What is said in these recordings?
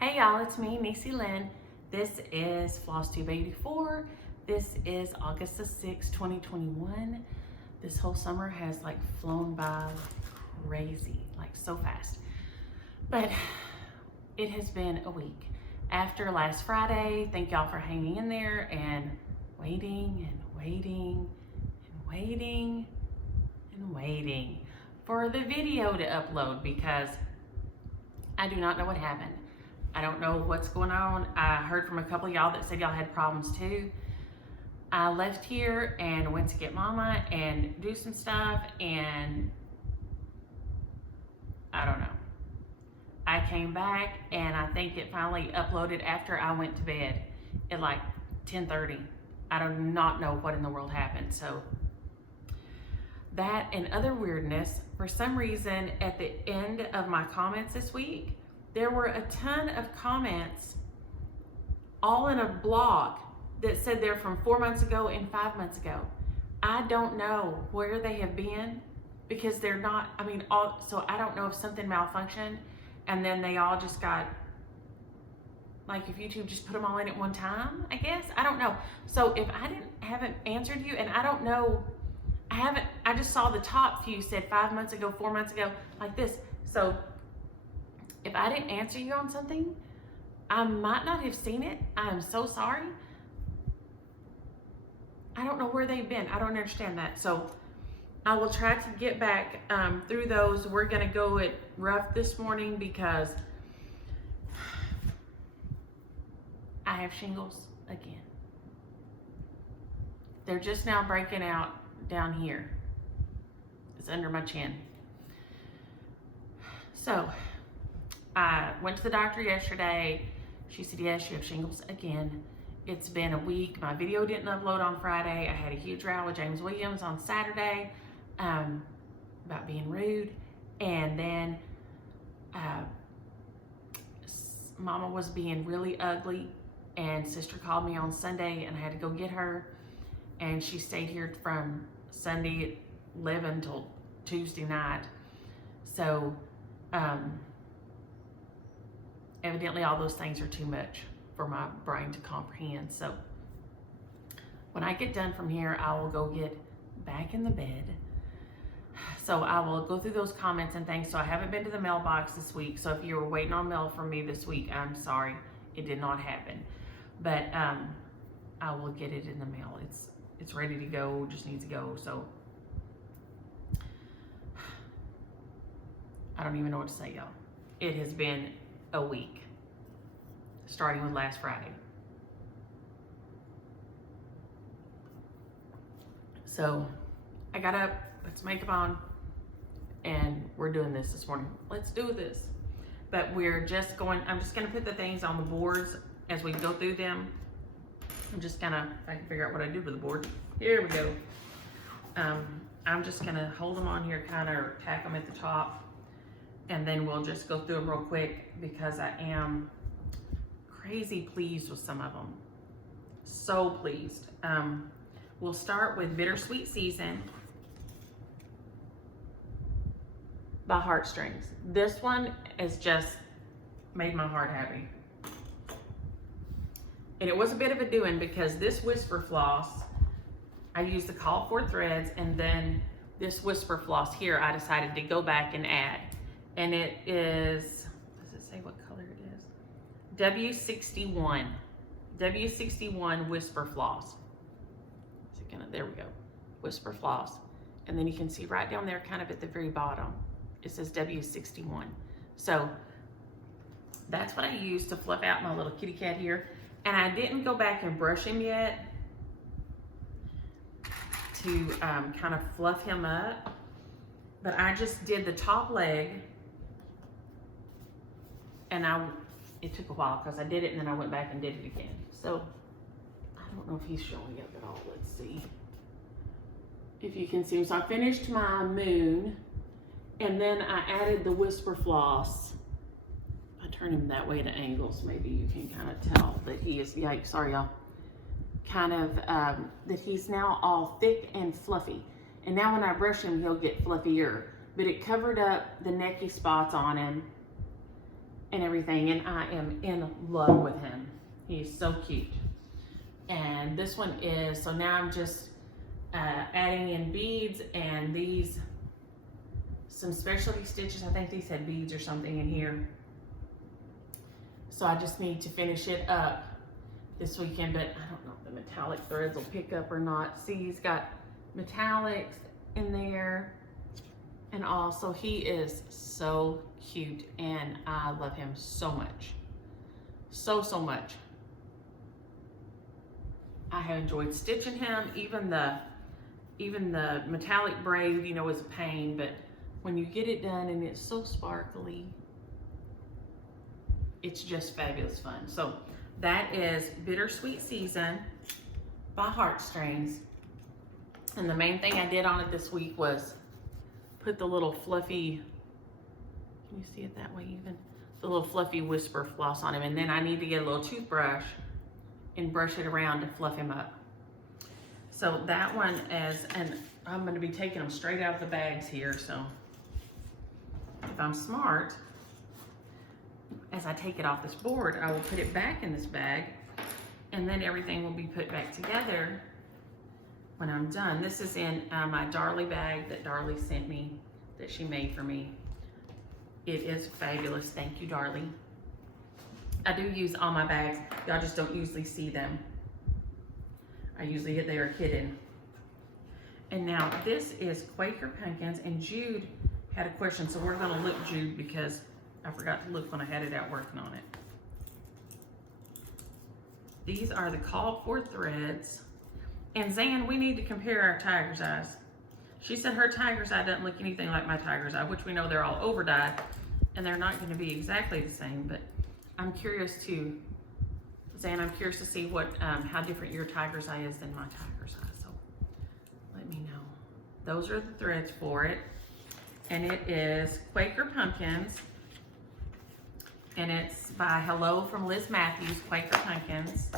Hey y'all, it's me, Niecielynn. This is Flosstube 84. This is August the 6th, 2021. This whole summer has like flown by crazy, like so fast. But it has been a week. After last Friday, thank y'all for hanging in there and waiting for the video to upload because I do not know what happened. I don't know what's going on. I heard from a couple of y'all that said y'all had problems too. I left here and went to get mama and do some stuff, and I don't know. I came back and I think it finally uploaded after I went to bed at like 10:30. I do not know what in the world happened. So that and other weirdness, for some reason at the end of my comments this week, there were a ton of comments all in a block that said they're from 4 months ago and 5 months ago. I don't know where they have been because they're not, so I don't know if something malfunctioned and then they all just got, like if YouTube just put them all in at one time, I guess, I don't know. So if I haven't answered you, and I don't know, I just saw the top few said 5 months ago, 4 months ago, like this. So if I didn't answer you on something, I might not have seen it. I am so sorry. I don't know where they've been. I don't understand that. So I will try to get back through those. We're gonna go it rough this morning because I have shingles again. They're just now breaking out down here. It's under my chin. So I went to the doctor yesterday. She said, yes, you have shingles again. It's been a week. My video didn't upload on Friday. I had a huge row with James Williams on Saturday about being rude. And then Mama was being really ugly, and Sister called me on Sunday and I had to go get her. And she stayed here from Sunday at 11 till Tuesday night. So evidently all those things are too much for my brain to comprehend. So when I get done from here, I will go get back in the bed. So I will go through those comments and things. So I haven't been to the mailbox this week. So if you were waiting on mail from me this week, I'm sorry, it did not happen. But I will get it in the mail. It's ready to go, just needs to go. So I don't even know what to say, y'all. It has been a week, starting with last Friday. So I got up, put some makeup on, and we're doing this morning. Let's do this. But I'm just gonna put the things on the boards as we go through them. I'm just gonna, if I can figure out what I do with the board. Here we go. I'm just gonna hold them on here, kind of, or tack them at the top. And then we'll just go through them real quick because I am crazy pleased with some of them. So pleased. We'll start with Bittersweet Season by Heartstrings. This one has just made my heart happy. And it was a bit of a doing because this Whisper Floss, I used the call for threads, and then this Whisper Floss here, I decided to go back and add. And it is, does it say what color it is? W61. W61 Whisper Floss. Is it gonna, there we go. Whisper Floss. And then you can see right down there, kind of at the very bottom, it says W61. So that's what I use to fluff out my little kitty cat here. And I didn't go back and brush him yet to kind of fluff him up. But I just did the top leg. And it took a while because I did it and then I went back and did it again. So I don't know if he's showing up at all. Let's see if you can see him. So I finished my moon, and then I added the Whisper Floss. I turn him that way at angles. Maybe you can kind of tell that he is, yikes, sorry y'all, kind of, that he's now all thick and fluffy. And now when I brush him, he'll get fluffier. But it covered up the necky spots on him. and everything, and I am in love with him. He's so cute. And this one is, so now I'm just adding in beads and these, some specialty stitches. I think these had beads or something in here. So I just need to finish it up this weekend, but I don't know if the metallic threads will pick up or not. See, he's got metallics in there and all. So he is so cute and I love him so much. So much. I have enjoyed stitching him. Even the metallic braid, you know, is a pain, but when you get it done and it's so sparkly, it's just fabulous fun. So that is Bittersweet Season by Heartstrings. And the main thing I did on it this week was put the little fluffy, can you see it that way even? The little fluffy whisper floss on him. And then I need to get a little toothbrush and brush it around to fluff him up. So that one is, and I'm gonna be taking them straight out of the bags here. So if I'm smart, as I take it off this board, I will put it back in this bag and then everything will be put back together when I'm done. This is in my Darlie bag that Darlie sent me, that she made for me. It is fabulous. Thank you, Darlie. I do use all my bags. Y'all just don't usually see them. I usually get they are hidden. And now this is Quaker Pumpkins, and Jude had a question, so we're gonna look, Jude, because I forgot to look when I had it out working on it. These are the called for threads. And Zan, we need to compare our tiger's eyes. She said her tiger's eye doesn't look anything like my tiger's eye, which we know they're all over dyed, and they're not gonna be exactly the same, but I'm curious to, Zan, I'm curious to see what, how different your tiger's eye is than my tiger's eye, so let me know. Those are the threads for it, and it is Quaker Pumpkins, and it's by Hello from Liz Matthews, Quaker Pumpkins,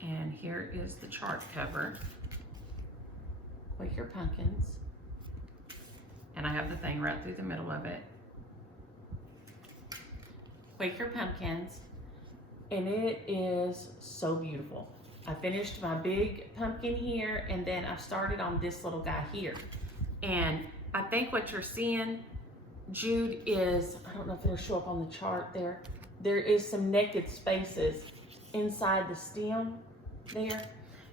and here is the chart cover, Quaker Pumpkins, and I have the thing right through the middle of it. Quaker Pumpkins, and it is so beautiful. I finished my big pumpkin here, and then I started on this little guy here. And I think what you're seeing, Jude, is, I don't know if it'll show up on the chart there, there is some naked spaces inside the stem there.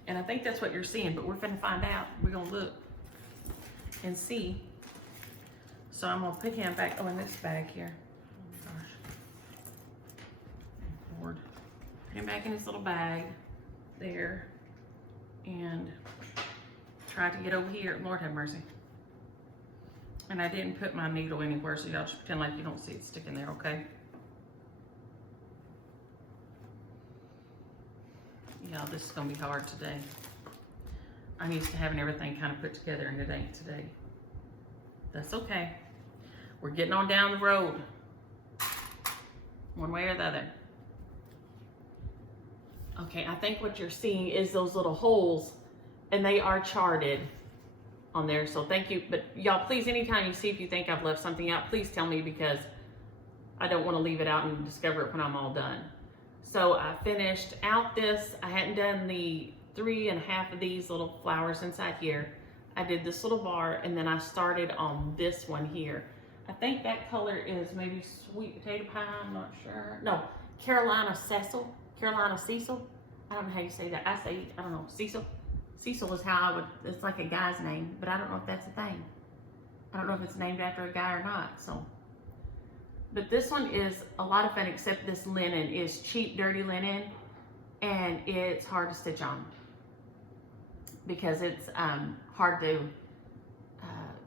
And I think that's what you're seeing, but we're gonna find out. We're gonna look and see. So I'm gonna put him back, in this bag here. Put him back in his little bag there and try to get over here. Lord have mercy. And I didn't put my needle anywhere, so y'all just pretend like you don't see it sticking there, okay? Y'all, this is gonna be hard today. I'm used to having everything kind of put together, and it ain't today. That's okay. We're getting on down the road, one way or the other. Okay, I think what you're seeing is those little holes, and they are charted on there, so thank you. But y'all, please, anytime you see, if you think I've left something out, please tell me, because I don't want to leave it out and discover it when I'm all done. So I finished out this. I hadn't done the 3.5 of these little flowers inside here. I did this little bar, and then I started on this one here. I think that color is maybe sweet potato pie, I'm not sure. No, Carolina Cecil. Carolina Cecil. I don't know how you say that. I don't know, Cecil. Cecil is how I would, it's like a guy's name, but I don't know if that's a thing. I don't know if it's named after a guy or not, so. But this one is a lot of fun, except this linen is cheap, dirty linen, and it's hard to stitch on because it's hard to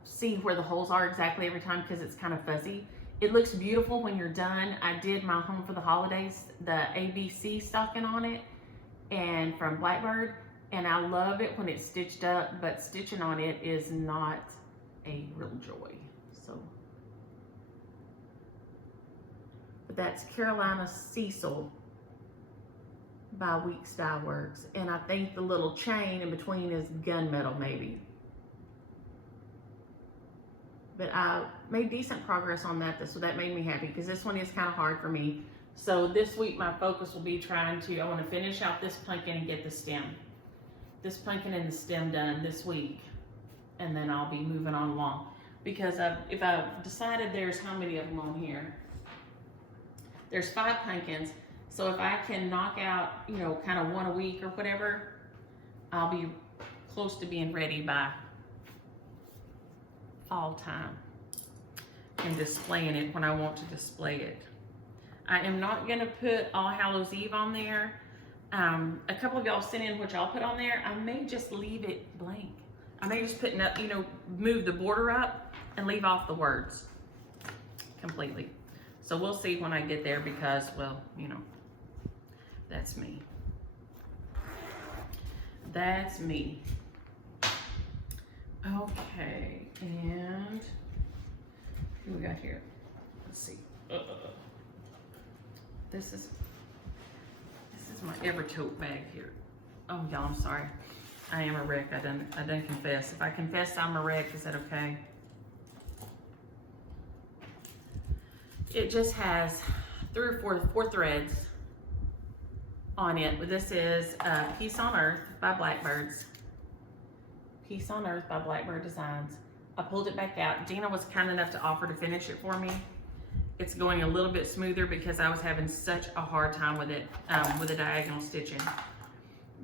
see where the holes are exactly every time because it's kind of fuzzy. It looks beautiful when you're done. I did my Home for the Holidays, the ABC stocking on it, and from Blackbird, and I love it when it's stitched up, but stitching on it is not a real joy. So, but that's Carolina Cecil by Weeks Dye Works, and I think the little chain in between is gunmetal, maybe. but I made decent progress on that, so that made me happy because this one is kind of hard for me. So this week my focus will be I want to finish out this pumpkin and get the stem. This pumpkin and the stem done this week, and then I'll be moving on along. Because if I've decided there's how many of them on here? There's 5 pumpkins. So if I can knock out, you know, kind of one a week or whatever, I'll be close to being ready by fall time and displaying it when I want to display it. I am not gonna put All Hallows Eve on there. A couple of y'all sent in which I'll put on there. I may just leave it blank. I may just put, you know, move the border up and leave off the words completely. So we'll see when I get there because, well, you know, that's me. That's me. Okay, and what we got here? Let's see. This is my ever tote bag here. Oh, y'all, I'm sorry. I am a wreck. I done confess. If I confess I'm a wreck, is that okay? It just has 3 or 4 threads on it. But this is Peace on Earth by Blackbirds. Peace on Earth by Blackbird Designs. I pulled it back out. Gina was kind enough to offer to finish it for me. It's going a little bit smoother because I was having such a hard time with it, with the diagonal stitching.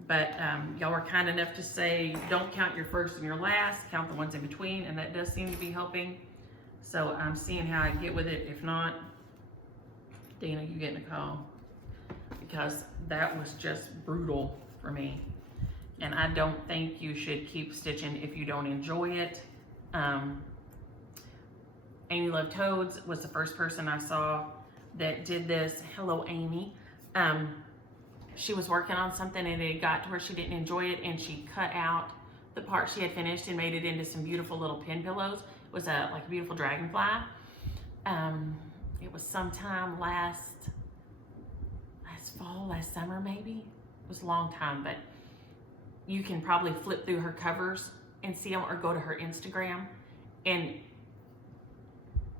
But y'all were kind enough to say, don't count your first and your last, count the ones in between, and that does seem to be helping. So I'm seeing how I get with it. If not, Dana, you getting a call. Because that was just brutal for me. And I don't think you should keep stitching if you don't enjoy it. Amy Love Toads was the first person I saw that did this. Hello, Amy. She was working on something and it got to where she didn't enjoy it, and she cut out the part she had finished and made it into some beautiful little pin pillows. It was like a beautiful dragonfly. It was sometime last fall, last summer maybe. It was a long time, but you can probably flip through her covers and see them, or go to her Instagram. And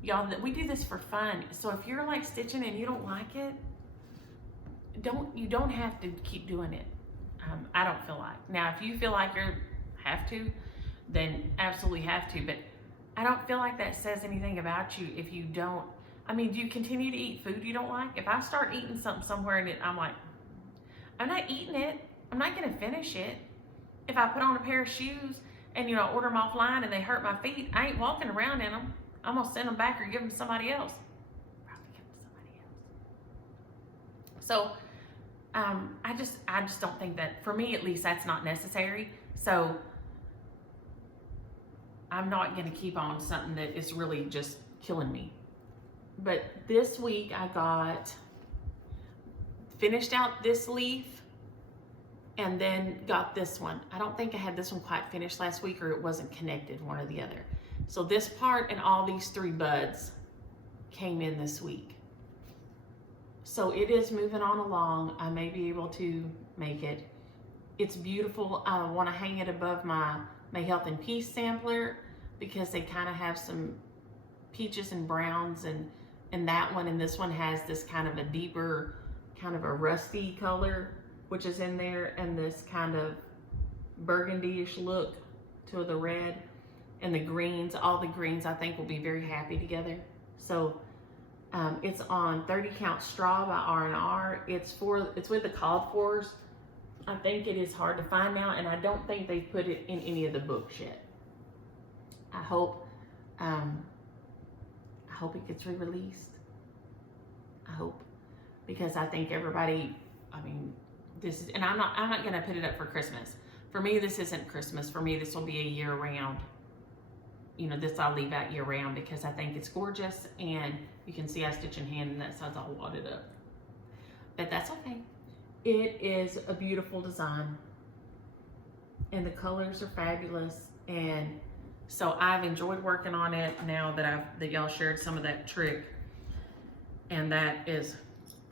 y'all, we do this for fun. So if you're like stitching and you don't like it, you don't have to keep doing it. I don't feel like. Now, if you feel like you have to, then absolutely have to. But I don't feel like that says anything about you if you don't. I mean, do you continue to eat food you don't like? If I start eating something somewhere and I'm like, I'm not eating it. I'm not gonna finish it. If I put on a pair of shoes and, you know, order them offline and they hurt my feet, I ain't walking around in them. I'm gonna send them back or give them to somebody else. Probably give them to somebody else. So, I just don't think that, for me at least, that's not necessary. So, I'm not gonna keep on something that is really just killing me. But this week I finished out this leaf and then got this one. I don't think I had this one quite finished last week, or it wasn't connected, one or the other. So this part and all these 3 buds came in this week. So it is moving on along. I may be able to make it. It's beautiful. I want to hang it above my Health and Peace sampler because they kind of have some peaches and browns, and that one and this one has this kind of a deeper, kind of a rusty color, which is in there, and this kind of burgundy-ish look to the red, and the greens. All the greens I think will be very happy together. So it's on 30 Count Straw by R&R. It's with the called fors. I think it is hard to find now, and I don't think they've put it in any of the books yet. I hope it gets re-released. I hope, because I think everybody, I mean, this is, and I'm not gonna put it up for Christmas. For me, this isn't Christmas. For me, this will be a year round. You know, this I'll leave out year round because I think it's gorgeous, and you can see I stitch in hand and that side's all wadded up. But that's okay. It is a beautiful design, and the colors are fabulous, and so I've enjoyed working on it now that y'all shared some of that trick, and that is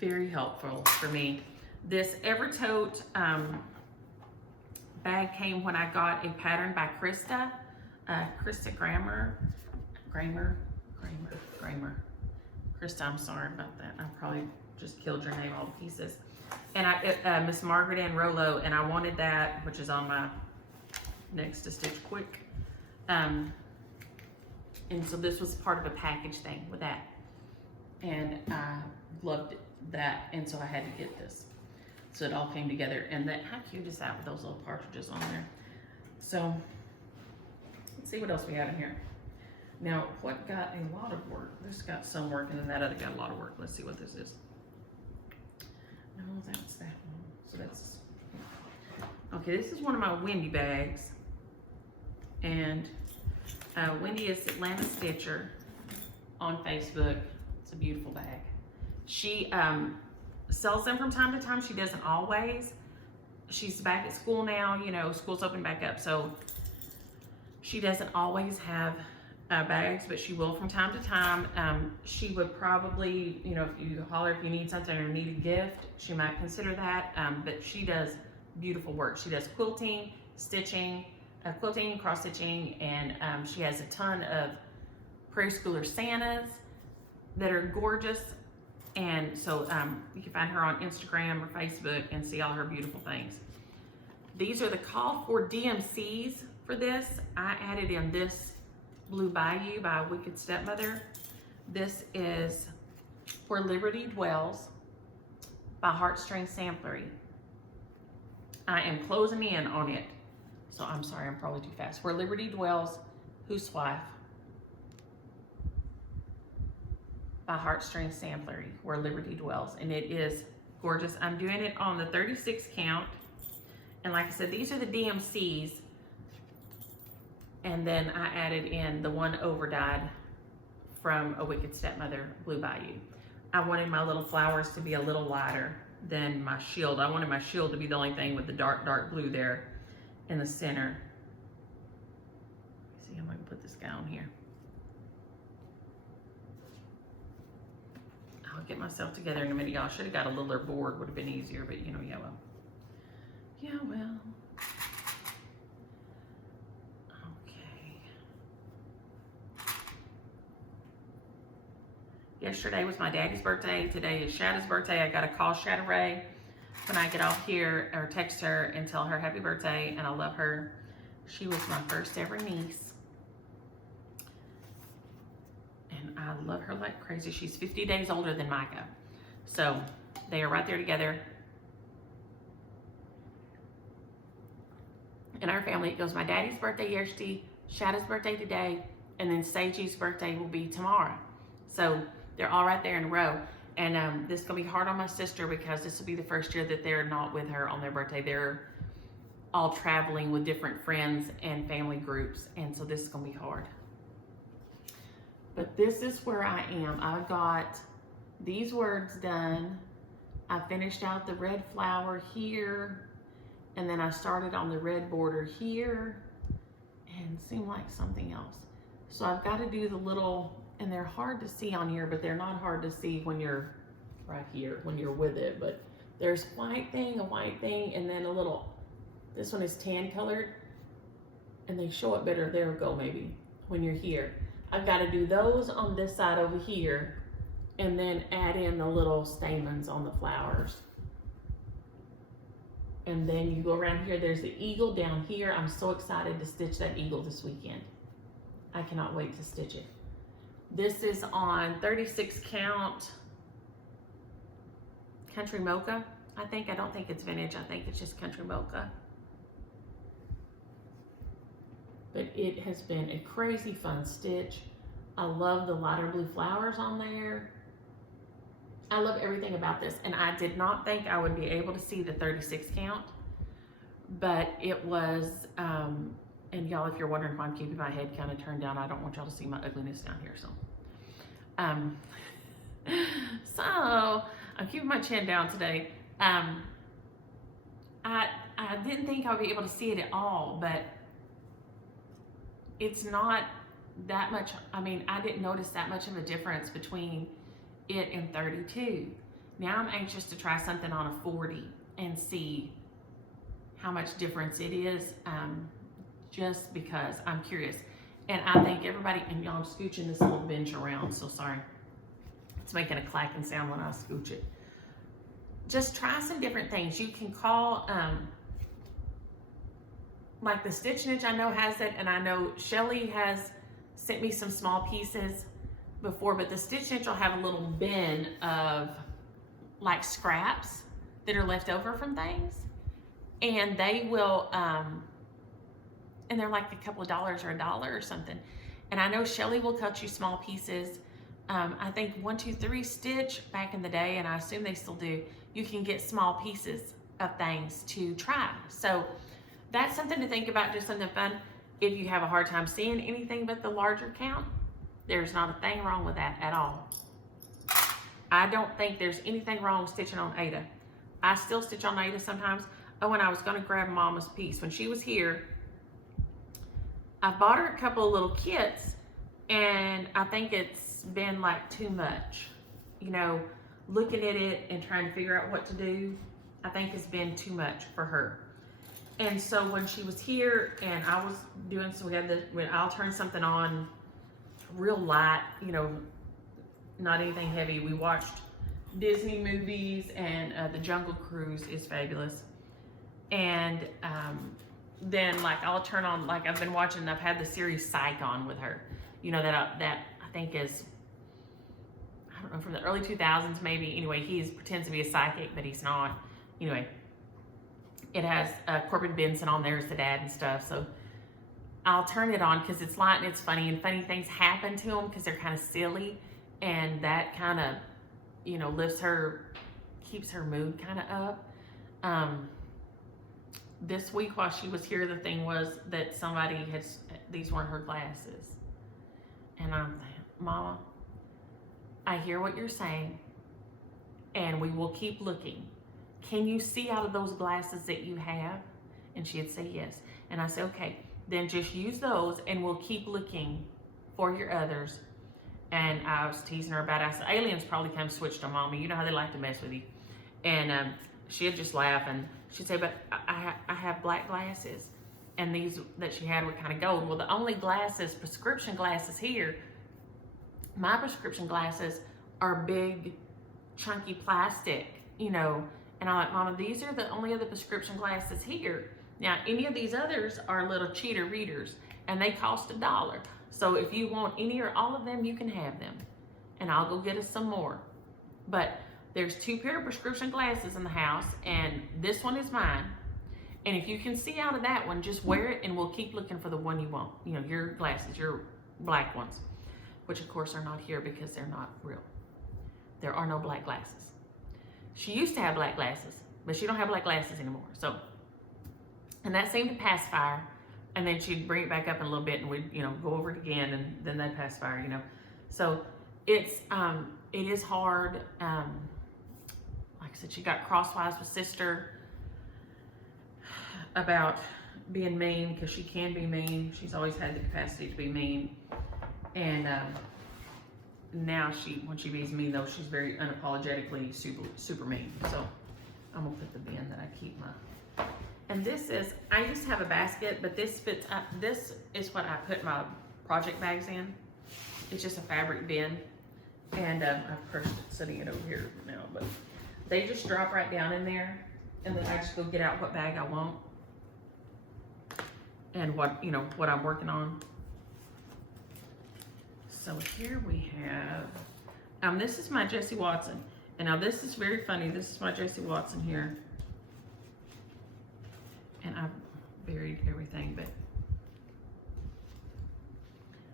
very helpful for me. This Evertote bag came when I got a pattern by Krista Grammer. Kramer. Krista, I'm sorry about that. I probably just killed your name all to pieces. And I, Miss Margaret Ann Rollo, and I wanted that, which is on my next to stitch quick. And so this was part of a package thing with that. And I loved that, and so I had to get this. So it all came together, and that, how cute is that with those little partridges on there? So let's see what else we have in here. Now, what got a lot of work? This got some work, and then that other got a lot of work. Let's see what this is. No, that's that one. So that's, okay, this is one of my Wendy bags. And Wendy is Atlanta Stitcher on Facebook. It's a beautiful bag. She sells them from time to time. She doesn't always. She's back at school now, you know, school's open back up, so she doesn't always have bags, but she will from time to time. She would probably, you know, if you holler if you need something or need a gift, she might consider that, but she does beautiful work. She does quilting, stitching, quilting, cross stitching, and she has a ton of preschooler Santas that are gorgeous. And so you can find her on Instagram or Facebook and see all her beautiful things. These are the called for DMCs for this. I added in this Blue Bayou by Wicked Stepmother. This is Where Liberty Dwells by Heartstrings Samplery. I am closing in on it, so I'm sorry, I'm probably too fast. Where Liberty Dwells, Whose Wife by Heartstrings Samplery, Where Liberty Dwells, and it is gorgeous. I'm doing it on the 36 count, and like I said, these are the DMCs, and then I added in the one overdyed from A Wicked Stepmother, Blue Bayou. I wanted my little flowers to be a little lighter than my shield. I wanted my shield to be the only thing with the dark, dark blue there in the center. Let's see, I'm gonna put this guy on here. I'll get myself together in a minute, y'all. Should have got a littler board, would have been easier, but you know, yeah, well. Yeah, well. Okay. Yesterday was my daddy's birthday. Today is Shada's birthday. I got to call Shada Ray when I get off here, or text her and tell her happy birthday, and I love her. She was my first ever niece. And I love her like crazy. She's 50 days older than Micah. So they are right there together. In our family, it goes my daddy's birthday yesterday, Shada's birthday today, and then Sagey's birthday will be tomorrow. So they're all right there in a row. And this is gonna be hard on my sister because this will be the first year that they're not with her on their birthday. They're all traveling with different friends and family groups. And so this is gonna be hard. But this is where I am. I got these words done. I finished out the red flower here, and then I started on the red border here, and it seemed like something else. So I've got to do the little, and they're hard to see on here, but they're not hard to see when you're right here, when you're with it. But there's a white thing, and then a little, this one is tan colored, and they show it better, there we go maybe, when you're here. I've got to do those on this side over here, and then add in the little stamens on the flowers. And then you go around here, there's the eagle down here. I'm so excited to stitch that eagle this weekend. I cannot wait to stitch it. This is on 36 count Country Mocha, I think. I don't think it's vintage, I think it's just Country Mocha. But it has been a crazy fun stitch. I love the lighter blue flowers on there. I love everything about this. And I did not think I would be able to see the 36 count, but it was, and y'all, if you're wondering why I'm keeping my head kind of turned down, I don't want y'all to see my ugliness down here, so. So, I'm keeping my chin down today. I didn't think I would be able to see it at all, but it's not that much. I mean, I didn't notice that much of a difference between it and 32. Now I'm anxious to try something on a 40 and see how much difference it is, just because I'm curious. And I think everybody, and y'all, I'm scooching this little bench around, so sorry. It's making a clacking sound when I scooch it. Just try some different things. You can call, like the Stitch Niche, I know has it, and I know Shelly has sent me some small pieces before, but the Stitch Niche will have a little bin of like scraps that are left over from things, and they will, and they're like a couple of dollars or $1 or something. And I know Shelly will cut you small pieces. I think 123 Stitch back in the day, and I assume they still do, you can get small pieces of things to try. So that's something to think about, just something fun. If you have a hard time seeing anything but the larger count, there's not a thing wrong with that at all. I don't think there's anything wrong with stitching on Ada. I still stitch on Ada sometimes. Oh, and I was gonna grab Mama's piece. When she was here, I bought her a couple of little kits, and I think it's been like too much. You know, looking at it and trying to figure out what to do, I think it's been too much for her. And so when she was here and I was doing, so we had this, when I'll turn something on real light, you know, not anything heavy. We watched Disney movies, and the Jungle Cruise is fabulous. And then like I'll turn on, like I've been watching, I've had the series Psych on with her, you know, that I think is, I don't know, from the early 2000s maybe. Anyway, he pretends to be a psychic, but he's not. Anyway, it has Corbin Benson on there as the dad and stuff. So I'll turn it on because it's light and it's funny, and funny things happen to them because they're kind of silly, and that kind of, you know, lifts her, keeps her mood kind of up. This week while she was here, the thing was that somebody had, these weren't her glasses. And I'm thinking, Mama, I hear what you're saying, and we will keep looking. Can you see out of those glasses that you have? And she'd say yes. And I said, okay, then just use those and we'll keep looking for your others. And I was teasing her about it. I said, aliens probably come switched on Mommy. You know how they like to mess with you. And she'd just laugh, and she'd say, but I have black glasses. And these that she had were kind of gold. Well, the only glasses, prescription glasses here, my prescription glasses are big, chunky plastic, you know. And I'm like, Mama, these are the only other prescription glasses here. Now, any of these others are little cheater readers, and they cost $1. So if you want any or all of them, you can have them. And I'll go get us some more. But there's 2 pair of prescription glasses in the house, and this one is mine. And if you can see out of that one, just wear it, and we'll keep looking for the one you want. You know, your glasses, your black ones, which of course are not here because they're not real. There are no black glasses. She used to have black glasses, but she don't have black glasses anymore. So, and that seemed to pass fire. And then she'd bring it back up in a little bit, and we'd, you know, go over it again, and then that pass fire, you know. So it's, it is hard. Like I said, she got crosswise with sister about being mean, because she can be mean. She's always had the capacity to be mean. And now when she be mean though, she's very unapologetically super mean. So I'm gonna put the bin that I keep my, and this is, I used to have a basket, but this fits up. This is what I put my project bags in. It's just a fabric bin, and I've crushed it, sitting it over here now, but they just drop right down in there, and then I just go get out what bag I want and what, you know, what I'm working on. So here we have, this is my Jessie Watson. And now this is very funny. This is my Jessie Watson here. And I've buried everything, but,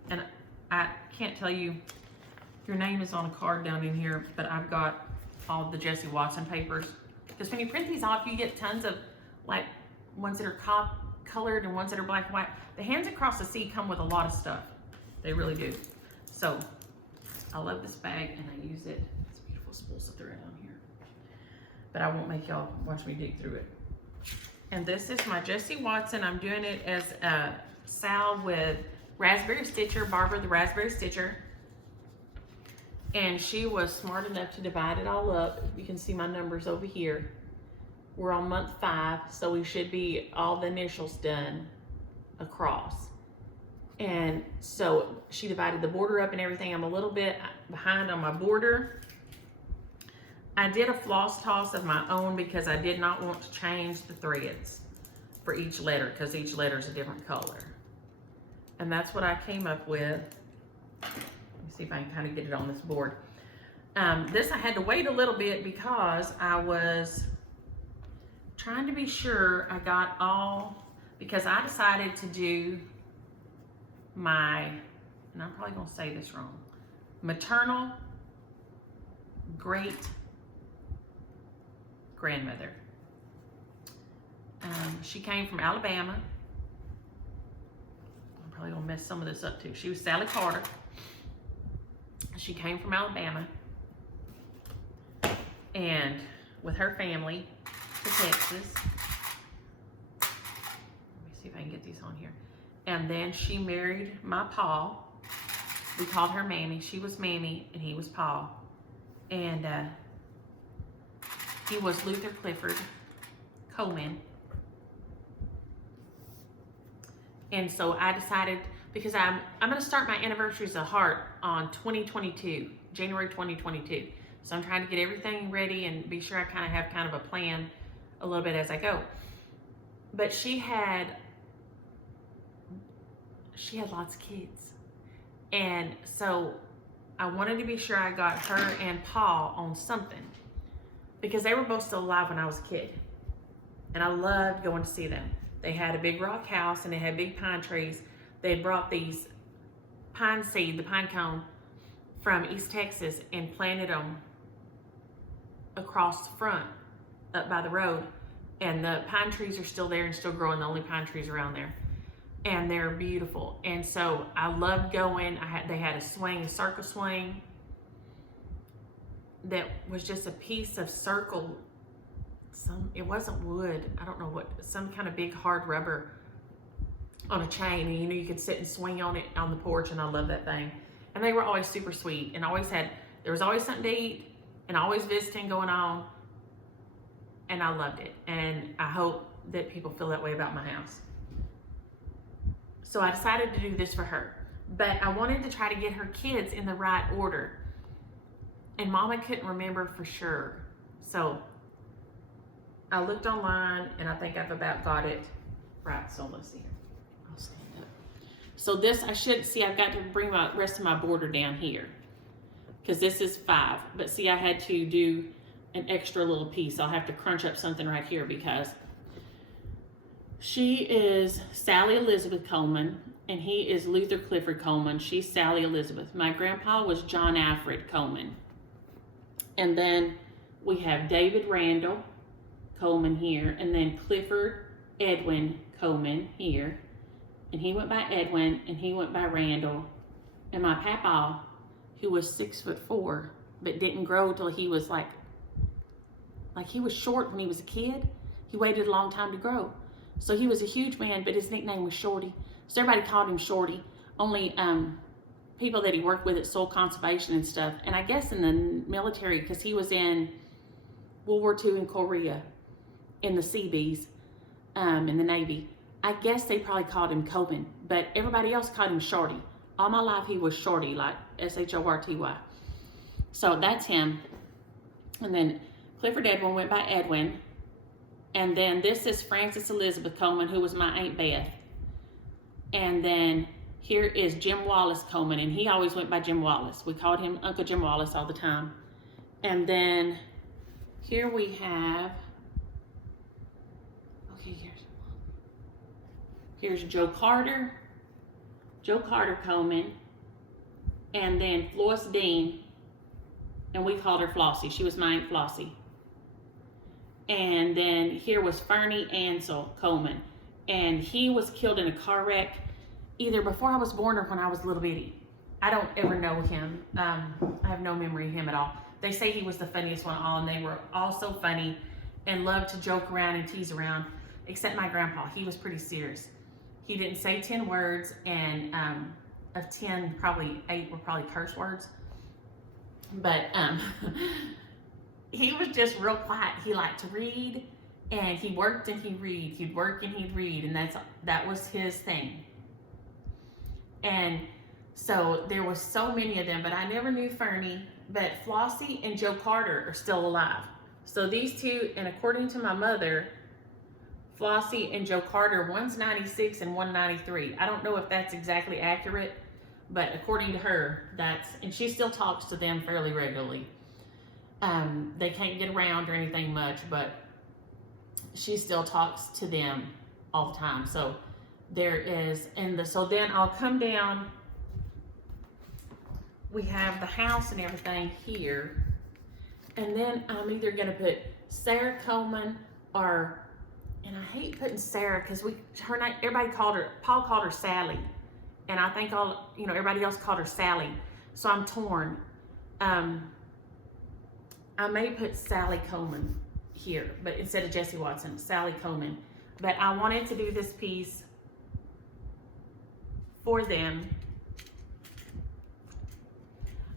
and I can't tell you, your name is on a card down in here, but I've got all the Jessie Watson papers. Because when you print these off, you get tons of, like, ones that are colored and ones that are black and white. The Hands Across the Sea come with a lot of stuff. They really do. So I love this bag, and I use it. It's a beautiful spool of thread on here. But I won't make y'all watch me dig through it. And this is my Jessie Watson. I'm doing it as a Sal with Raspberry Stitcher, Barbara the Raspberry Stitcher. And she was smart enough to divide it all up. You can see my numbers over here. We're on month 5, so we should be all the initials done across. And so she divided the border up and everything. I'm a little bit behind on my border. I did a floss toss of my own because I did not want to change the threads for each letter, because each letter is a different color. And that's what I came up with. Let me see if I can kind of get it on this board. This I had to wait a little bit because I was trying to be sure I got all, because I decided to do my, and I'm probably gonna say this wrong, maternal great grandmother. She came from Alabama. I'm probably gonna mess some of this up too. She was Sally Carter. She came from Alabama and with her family to Texas. Let me see if I can get these on here. And then she married my Pa. We called her Mammy. She was Mammy and he was Pa. And he was Luther Clifford Coleman. And so I decided, because I'm going to start my Anniversaries of Heart on 2022, January 2022. So I'm trying to get everything ready and be sure I kind of have kind of a plan a little bit as I go. But she had lots of kids. And so I wanted to be sure I got her and Pa on something, because they were both still alive when I was a kid. And I loved going to see them. They had a big rock house and they had big pine trees. They had brought these pine seed, the pine cone, from East Texas and planted them across the front up by the road. And the pine trees are still there and still growing, the only pine trees around there. And they're beautiful. And so I loved going. They had a swing, a circle swing that was just a piece of circle. It wasn't wood. I don't know what, some kind of big hard rubber on a chain. And you could sit and swing on it on the porch, and I love that thing. And they were always super sweet and there was always something to eat and always visiting going on. And I loved it. And I hope that people feel that way about my house. So I decided to do this for her, but I wanted to try to get her kids in the right order. And Mama couldn't remember for sure. So I looked online and I think I've about got it right. So let's see here. I'll stand up. So this, I should see, I've got to bring my rest of my border down here, because this is 5. But see, I had to do an extra little piece. I'll have to crunch up something right here, because she is Sally Elizabeth Coleman and he is Luther Clifford Coleman. She's Sally Elizabeth. My grandpa was John Alfred Coleman. And then we have David Randall Coleman here, and then Clifford Edwin Coleman here. And he went by Edwin and he went by Randall. And my papa, who was 6'4", but didn't grow till he was like he was short when he was a kid. He waited a long time to grow. So he was a huge man, but his nickname was Shorty. So everybody called him Shorty. Only people that he worked with at soil conservation and stuff. And I guess in the military, because he was in World War II in Korea, in the Seabees, in the Navy. I guess they probably called him Coben, but everybody else called him Shorty. All my life he was Shorty, like S-H-O-R-T-Y. So that's him. And then Clifford Edwin went by Edwin. And then this is Frances Elizabeth Coleman, who was my Aunt Beth. And then here is Jim Wallace Coleman, and he always went by Jim Wallace. We called him Uncle Jim Wallace all the time. And then here we have, okay, here's Joe Carter Coleman, and then Floss Dean, and we called her Flossie. She was my Aunt Flossie. And then here was Fernie Ansel Coleman, and he was killed in a car wreck either before I was born or when I was little bitty. I don't ever know him. I have no memory of him at all. They say he was the funniest one of all, and they were all so funny and loved to joke around and tease around, except my grandpa. He was pretty serious. He didn't say 10 words, and of 10, probably 8 were probably curse words. But he was just real quiet. He liked to read, and he worked and he'd read. He'd work and he'd read, and that was his thing. And so there was so many of them, but I never knew Fernie. But Flossie and Joe Carter are still alive. So these two, and according to my mother, Flossie and Joe Carter, one's 96 and 193. I don't know if that's exactly accurate, but according to her, and she still talks to them fairly regularly. They can't get around or anything much, but she still talks to them all the time. So there is, so then I'll come down. We have the house and everything here. And then I'm either gonna put Sarah Coleman or, and I hate putting Sarah because Paul called her Sally. And I think everybody else called her Sally. So I'm torn. I may put Sally Coleman here, but instead of Jessie Watson, Sally Coleman. But I wanted to do this piece for them.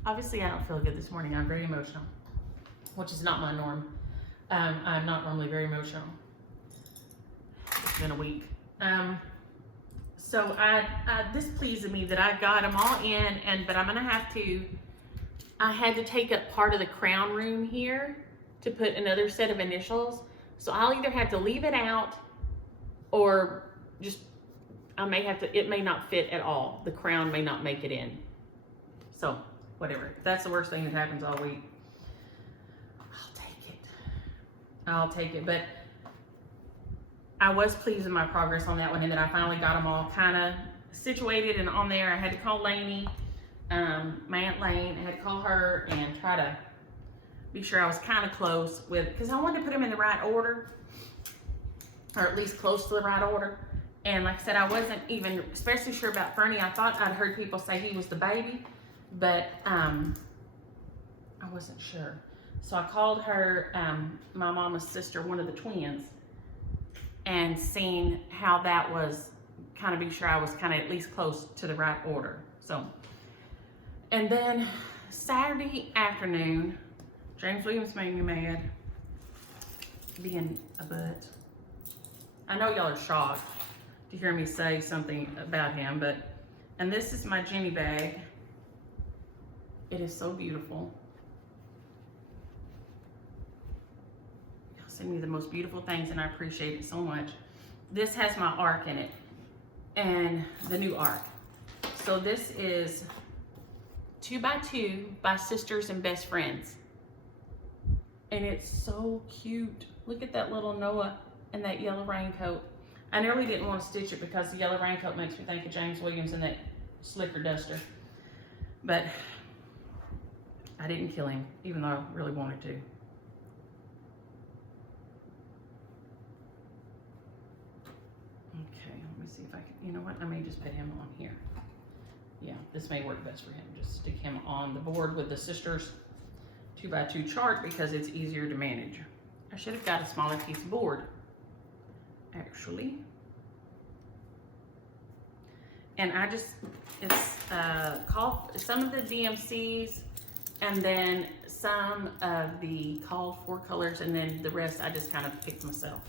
Obviously, I don't feel good this morning. I'm very emotional, which is not my norm. I'm not normally very emotional. It's been a week. So this pleased me that I got them all in, but I'm gonna have to, I had to take up part of the crown room here to put another set of initials. So I'll either have to leave it out or just, it may not fit at all. The crown may not make it in. So whatever, that's the worst thing that happens all week. I'll take it, but I was pleased with my progress on that one, and then I finally got them all kind of situated and on there. I had to call Lainey, my Aunt Lane. I had to call her and try to be sure I was kind of close with, because I wanted to put them in the right order, or at least close to the right order. And like I said, I wasn't even especially sure about Fernie. I thought I'd heard people say he was the baby, but I wasn't sure. So I called her, my mama's sister, one of the twins, and seen how that was, kind of be sure I was kind of at least close to the right order. So, and then Saturday afternoon, James Williams made me mad, being a butt. I know y'all are shocked to hear me say something about him, but, and this is my Jenny bag. It is so beautiful. Send me the most beautiful things, and I appreciate it so much. This has my arc in it, and the new arc. So this is 2x2 by Sisters and Best Friends, and it's so cute. Look at that little Noah and that yellow raincoat. I nearly didn't want to stitch it because the yellow raincoat makes me think of James Williams and that slicker duster, but I didn't kill him, even though I really wanted to. See if I can, you know what, I may just put him on here. Yeah, this may work best for him. Just stick him on the board with the Sisters 2x2 chart because it's easier to manage. I should have got a smaller piece of board, actually. And I just, it's some of the DMCs and then some of the called for colors, and then the rest I just kind of picked myself.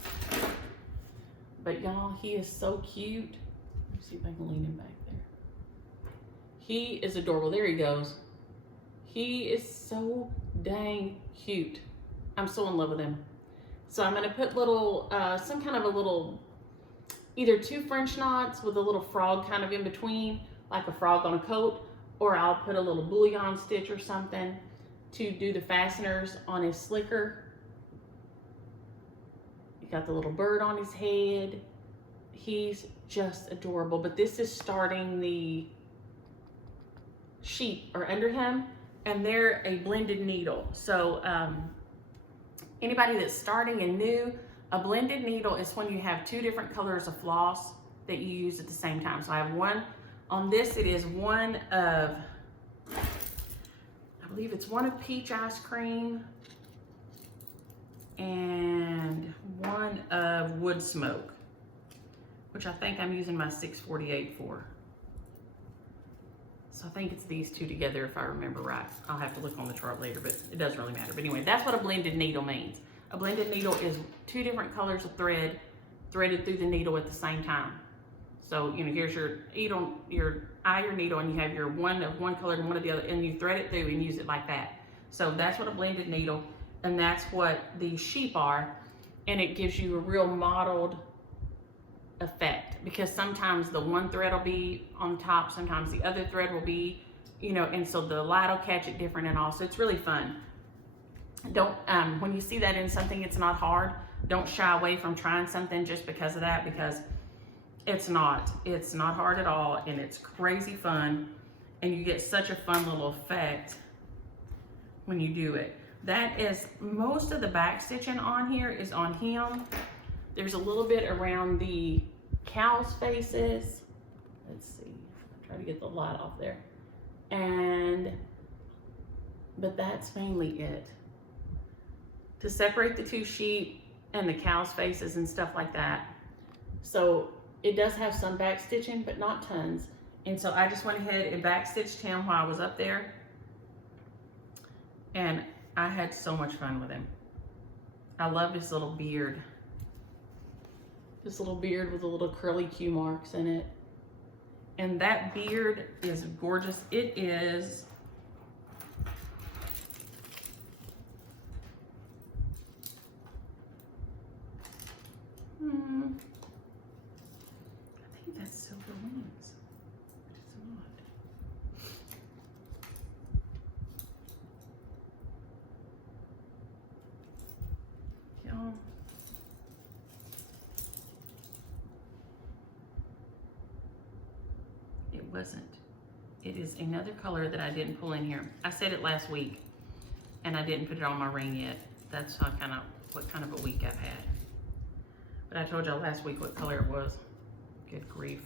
But y'all, he is so cute. Let me see if I can lean him back there. He is adorable. There he goes. He is so dang cute. I'm so in love with him. So I'm gonna put little, some kind of a little, either 2 French knots with a little frog kind of in between, like a frog on a coat, or I'll put a little bullion stitch or something to do the fasteners on his slicker. Got the little bird on his head. He's just adorable. But this is starting the sheep are under him, and they're a blended needle. So anybody that's starting and new, a blended needle is when you have 2 different colors of floss that you use at the same time. So I have one on this. It is one of, I believe it's one of peach ice cream, and one of wood smoke, which I think I'm using my 648 for. So I think it's these 2 together if I remember right. I'll have to look on the chart later, but it doesn't really matter. But anyway, that's what a blended needle means. A blended needle is 2 different colors of thread threaded through the needle at the same time. So, you know, here's your needle, your needle, and you have your one of one color and one of the other, and you thread it through and use it like that. So that's what a blended needle, and that's what these sheep are, and it gives you a real mottled effect, because sometimes the one thread will be on top, sometimes the other thread will be, you know, and so the light will catch it different and all. So it's really fun. Don't, when you see that in something, it's not hard. Don't shy away from trying something just because of that, because it's not hard at all, and it's crazy fun, and you get such a fun little effect when you do it. That is, most of the back stitching on here is on him. There's a little bit around the cow's faces. Let's see, I'll try to get the light off there. But that's mainly it. To separate the two sheep and the cow's faces and stuff like that. So it does have some back stitching, but not tons. And so I just went ahead and back stitched him while I was up there. And I had so much fun with him. I love his little beard. This little beard with the little curly Q marks in it. And that beard is gorgeous. It is, I think that's Silver Wings, but it's not. Y'all. It wasn't. It is another color that I didn't pull in here. I said it last week, and I didn't put it on my ring yet. That's how what kind of a week I've had. But I told y'all last week what color it was. Good grief.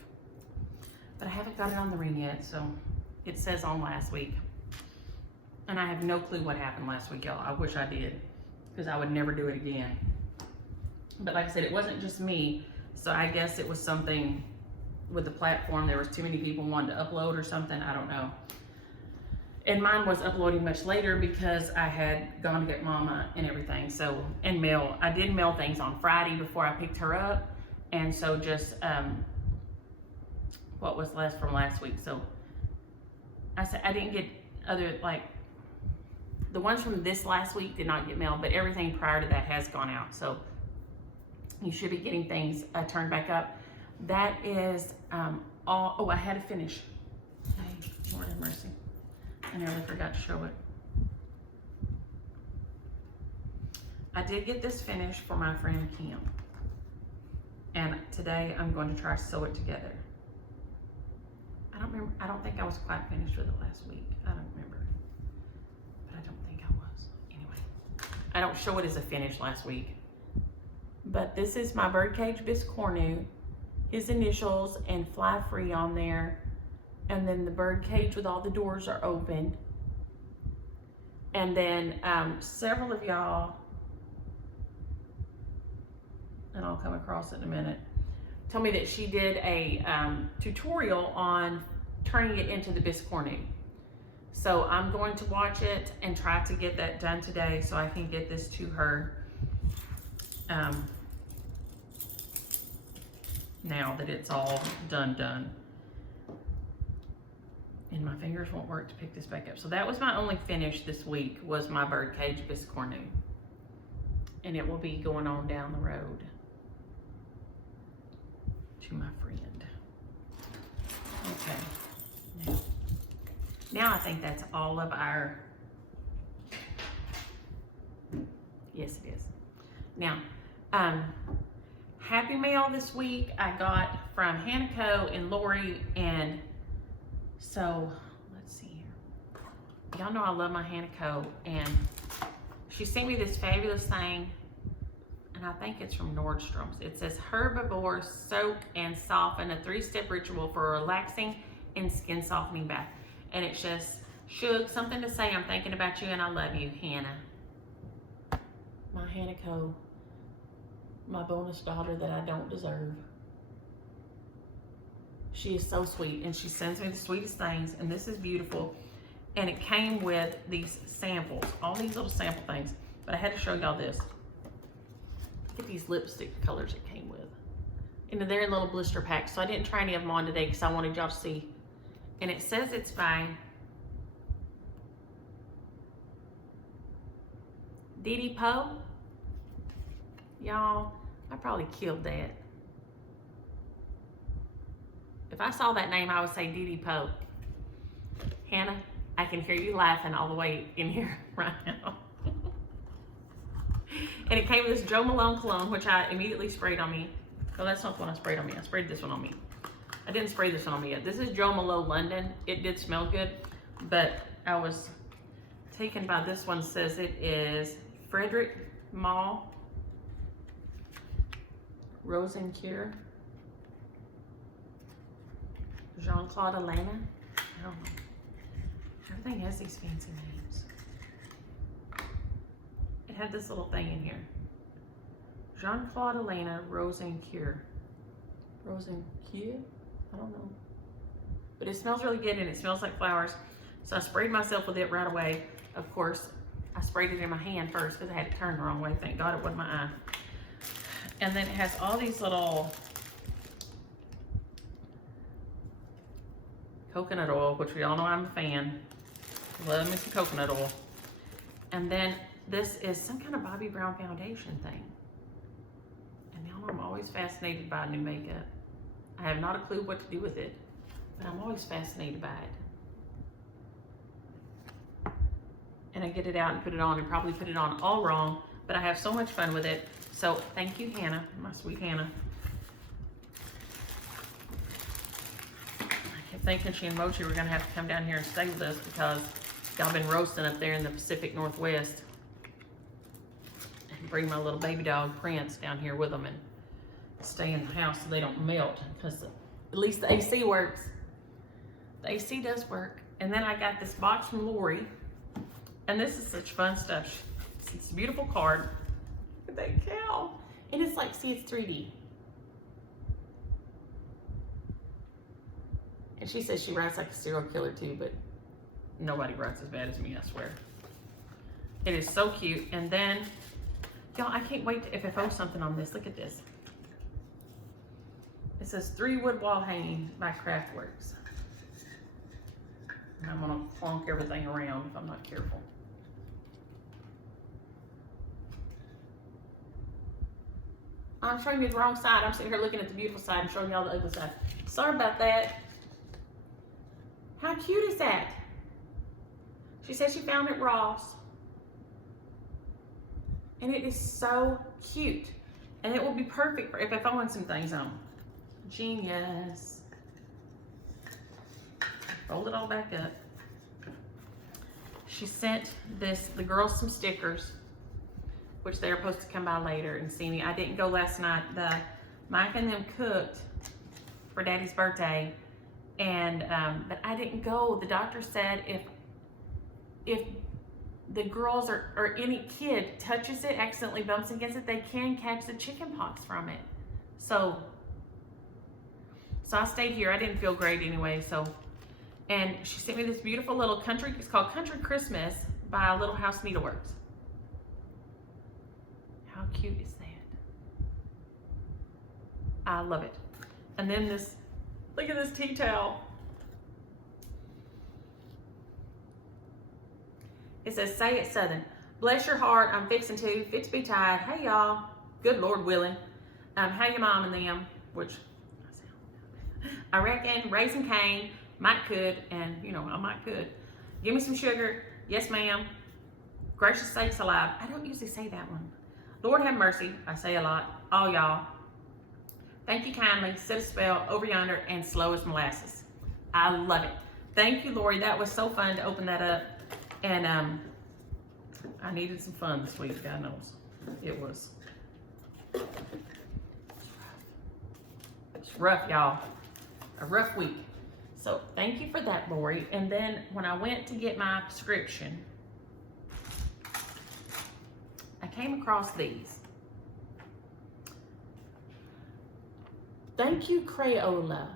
But I haven't got it on the ring yet, so it says on last week. And I have no clue what happened last week, y'all. I wish I did, because I would never do it again. But like I said, it wasn't just me, so I guess it was something with the platform. There was too many people wanting to upload or something, I don't know. And mine was uploading much later because I had gone to get Mama and everything. So, and mail, I did mail things on Friday before I picked her up. And so just, what was left from last week. So I said, I didn't get other, like, the ones from this last week did not get mailed, but everything prior to that has gone out. So you should be getting things turned back up. That is all, oh, I had to finish. Hey, Lord have mercy. I nearly forgot to show it. I did get this finished for my friend Kim. And today I'm going to try to sew it together. I don't think I was quite finished with it last week. I don't remember. But I don't think I was. Anyway, I don't show it as a finish last week. But this is my Birdcage Biscornu. His initials and Fly Free on there. And then the Birdcage with all the doors are open. And then several of y'all, and I'll come across it in a minute, told me that she did a tutorial on turning it into the Biscornu. So I'm going to watch it and try to get that done today so I can get this to her now that it's all done. And my fingers won't work to pick this back up. So that was my only finish this week, was my Birdcage Biscornu. And it will be going on down the road to my friend. Okay. Now I think that's all of our, yes it is. Now, Happy Mail this week I got from Hannah and Lori, and so let's see here. Y'all know I love my Hannah, and she sent me this fabulous thing, and I think it's from Nordstrom's. It says Herbivore Soak and Soften, a 3-step ritual for a relaxing and skin softening bath. And it's just, Shug, something to say, I'm thinking about you and I love you, Hannah. My Hannah, my bonus daughter that I don't deserve. She is so sweet, and she sends me the sweetest things, and this is beautiful. And it came with these samples, all these little sample things, but I had to show y'all this. Look at these lipstick colors it came with. And they're in little blister packs, so I didn't try any of them on today because I wanted y'all to see. And it says it's by Didi Poe. Y'all, I probably killed that. If I saw that name, I would say Didi Poe. Hannah, I can hear you laughing all the way in here right now. And it came with this Joe Malone cologne, which I immediately sprayed on me. Oh, that's not the one I sprayed on me. I sprayed this one on me. I didn't spray this one on me yet. This is Joe Malone London. It did smell good, but I was taken by this one. Says it is Frederick Malle Rose and Cure. Jean-Claude Elena. I don't know. Everything has these fancy names. It had this little thing in here. Jean-Claude Elena Rose and Cure. Rose and Cure? I don't know. But it smells really good and it smells like flowers. So I sprayed myself with it right away. Of course, I sprayed it in my hand first because I had it turned the wrong way. Thank God it wasn't my eye. And then it has all these little coconut oil, which we all know I'm a fan. Love me some coconut oil. And then this is some kind of Bobbi Brown foundation thing. And y'all know I'm always fascinated by new makeup. I have not a clue what to do with it, but I'm always fascinated by it. And I get it out and put it on and probably put it on all wrong, but I have so much fun with it. So thank you, Hannah, my sweet Hannah. I kept thinking she and Mochi were gonna have to come down here and stay with us because y'all been roasting up there in the Pacific Northwest. And bring my little baby dog Prince down here with them and stay in the house so they don't melt, because at least the AC works. The AC does work. And then I got this box from Lori, and this is such fun stuff. It's a beautiful card. Look at that cow. And it's like, see, it's 3D. And she says she writes like a serial killer too, but nobody writes as bad as me, I swear. It is so cute. And then, y'all, I can't wait to FFO something on this. Look at this. It says 3 wood wall hanging by Craftworks. And I'm gonna plonk everything around if I'm not careful. I'm showing you the wrong side. I'm sitting here looking at the beautiful side and showing y'all the ugly side. Sorry about that. How cute is that? She said she found it at Ross. And it is so cute. And it will be perfect for if I find some things on. Genius. Fold it all back up. She sent the girls some stickers, which they're supposed to come by later and see me. I didn't go last night. Mike and them cooked for Daddy's birthday, and but I didn't go. The doctor said if the girls or any kid touches it, accidentally bumps against it, they can catch the chicken pox from it. So I stayed here. I didn't feel great anyway. And she sent me this beautiful little country. It's called Country Christmas by Little House Needleworks. How cute is that? I love it. And then this, look at this tea towel. It says, say it Southern. Bless your heart, I'm fixing to. Fit to be tied. Hey y'all. Good Lord willing. How your mom and them, which I reckon Raising Cane, Mike could, and you know, I might could. Give me some sugar. Yes, ma'am. Gracious sakes alive. I don't usually say that one. Lord have mercy. I say a lot. All y'all. Thank you kindly. Set a spell over yonder and slow as molasses. I love it. Thank you, Lori. That was so fun to open that up. And I needed some fun this week. God knows. It was. It's rough, y'all. A rough week. So thank you for that, Lori. And then when I went to get my prescription, I came across these. Thank you, Crayola.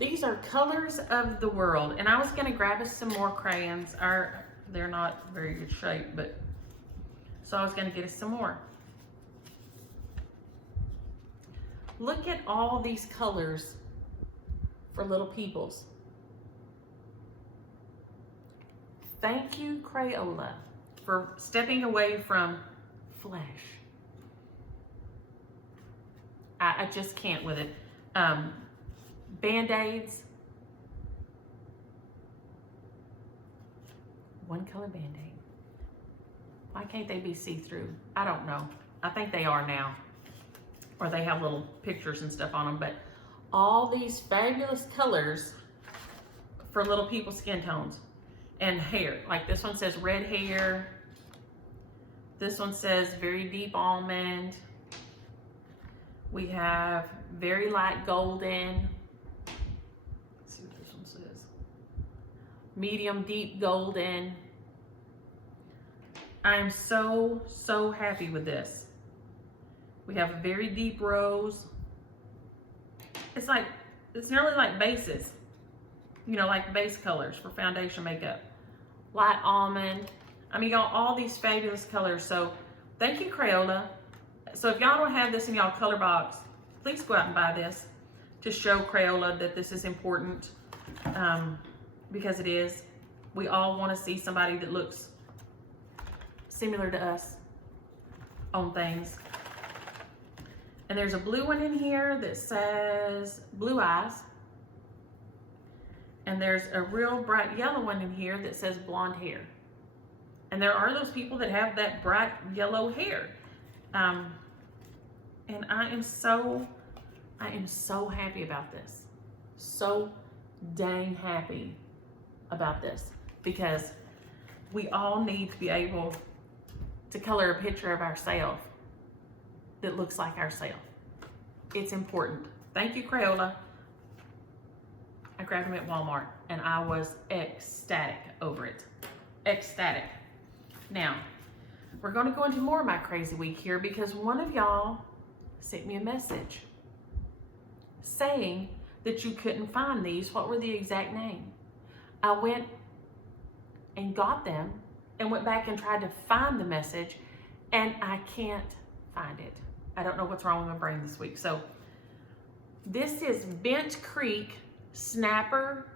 These are Colors of the World. And I was going to grab us some more crayons. They're not very good shape, but so I was going to get us some more. Look at all these colors for little peoples. Thank you, Crayola, for stepping away from flesh. I just can't with it. Band-Aids. One color Band-Aid. Why can't they be see-through? I don't know. I think they are now. Or they have little pictures and stuff on them. But all these fabulous colors for little people's skin tones and hair. Like this one says red hair. This one says very deep almond. We have very light golden. Let's see what this one says. Medium deep golden. I am so, so happy with this. We have a very deep rose. It's nearly like bases. You know, like base colors for foundation makeup. Light almond. I mean, you got all these fabulous colors. So thank you, Crayola. So if y'all don't have this in y'all color box, please go out and buy this to show Crayola that this is important, because it is. We all want to see somebody that looks similar to us on things. And there's a blue one in here that says Blue Eyes. And there's a real bright yellow one in here that says Blonde Hair. And there are those people that have that bright yellow hair. And I am so happy about this. So dang happy about this, because we all need to be able to color a picture of ourselves that looks like ourselves. It's important. Thank you, Crayola. I grabbed them at Walmart and I was ecstatic over it. Ecstatic. Now, we're going to go into more of my crazy week here, because one of y'all sent me a message saying that you couldn't find these. What were the exact name? I went and got them and went back and tried to find the message, and I can't find it. I don't know what's wrong with my brain this week. So this is Bent Creek Snapper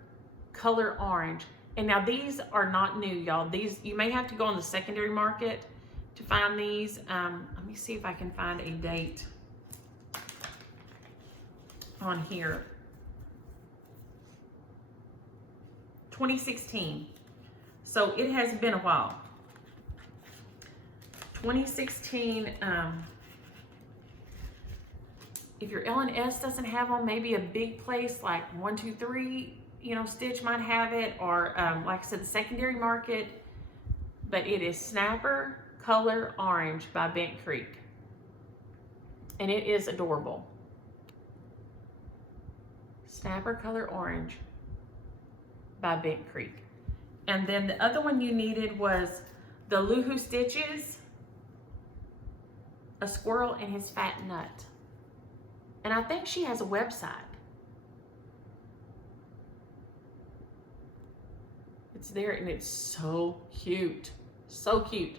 Color Orange. And now these are not new, y'all. These, you may have to go on the secondary market to find these. Let me see if I can find a date on here. 2016. So it has been a while. 2016, if your L&S doesn't have them, maybe a big place like 123, you know, Stitch might have it, or like I said, the secondary market. But it is Snapper Color Orange by Bent Creek. And it is adorable. Snapper Color Orange by Bent Creek. And then the other one you needed was the Loohoo Stitches, A Squirrel and His Fat Nut. And I think she has a website. It's there and it's so cute. So cute.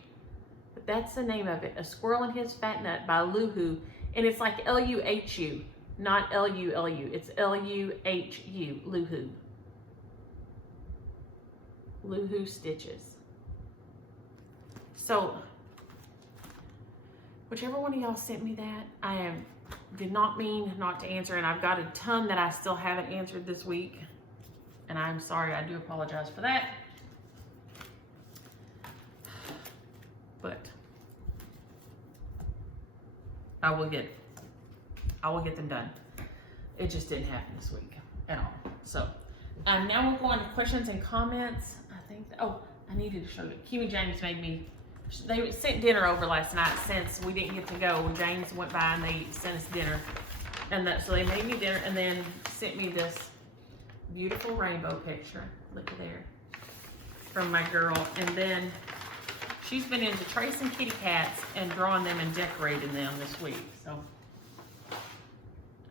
But that's the name of it. A Squirrel and His Fat Nut by Loohoo. And it's like L-U-H-U, not L-U-L-U. It's L-U-H-U, Loohoo. Loohoo Stitches. So, whichever one of y'all sent me that, did not mean not to answer, and I've got a ton that I still haven't answered this week, and I'm sorry. I do apologize for that, but I will get them done. It just didn't happen this week at all. So now we'll go on to questions and comments. I needed to show you. Kimmy James they sent dinner over last night since we didn't get to go. James went by and they sent us dinner. So they made me dinner and then sent me this beautiful rainbow picture. Look at there. From my girl. And then she's been into tracing kitty cats and drawing them and decorating them this week. So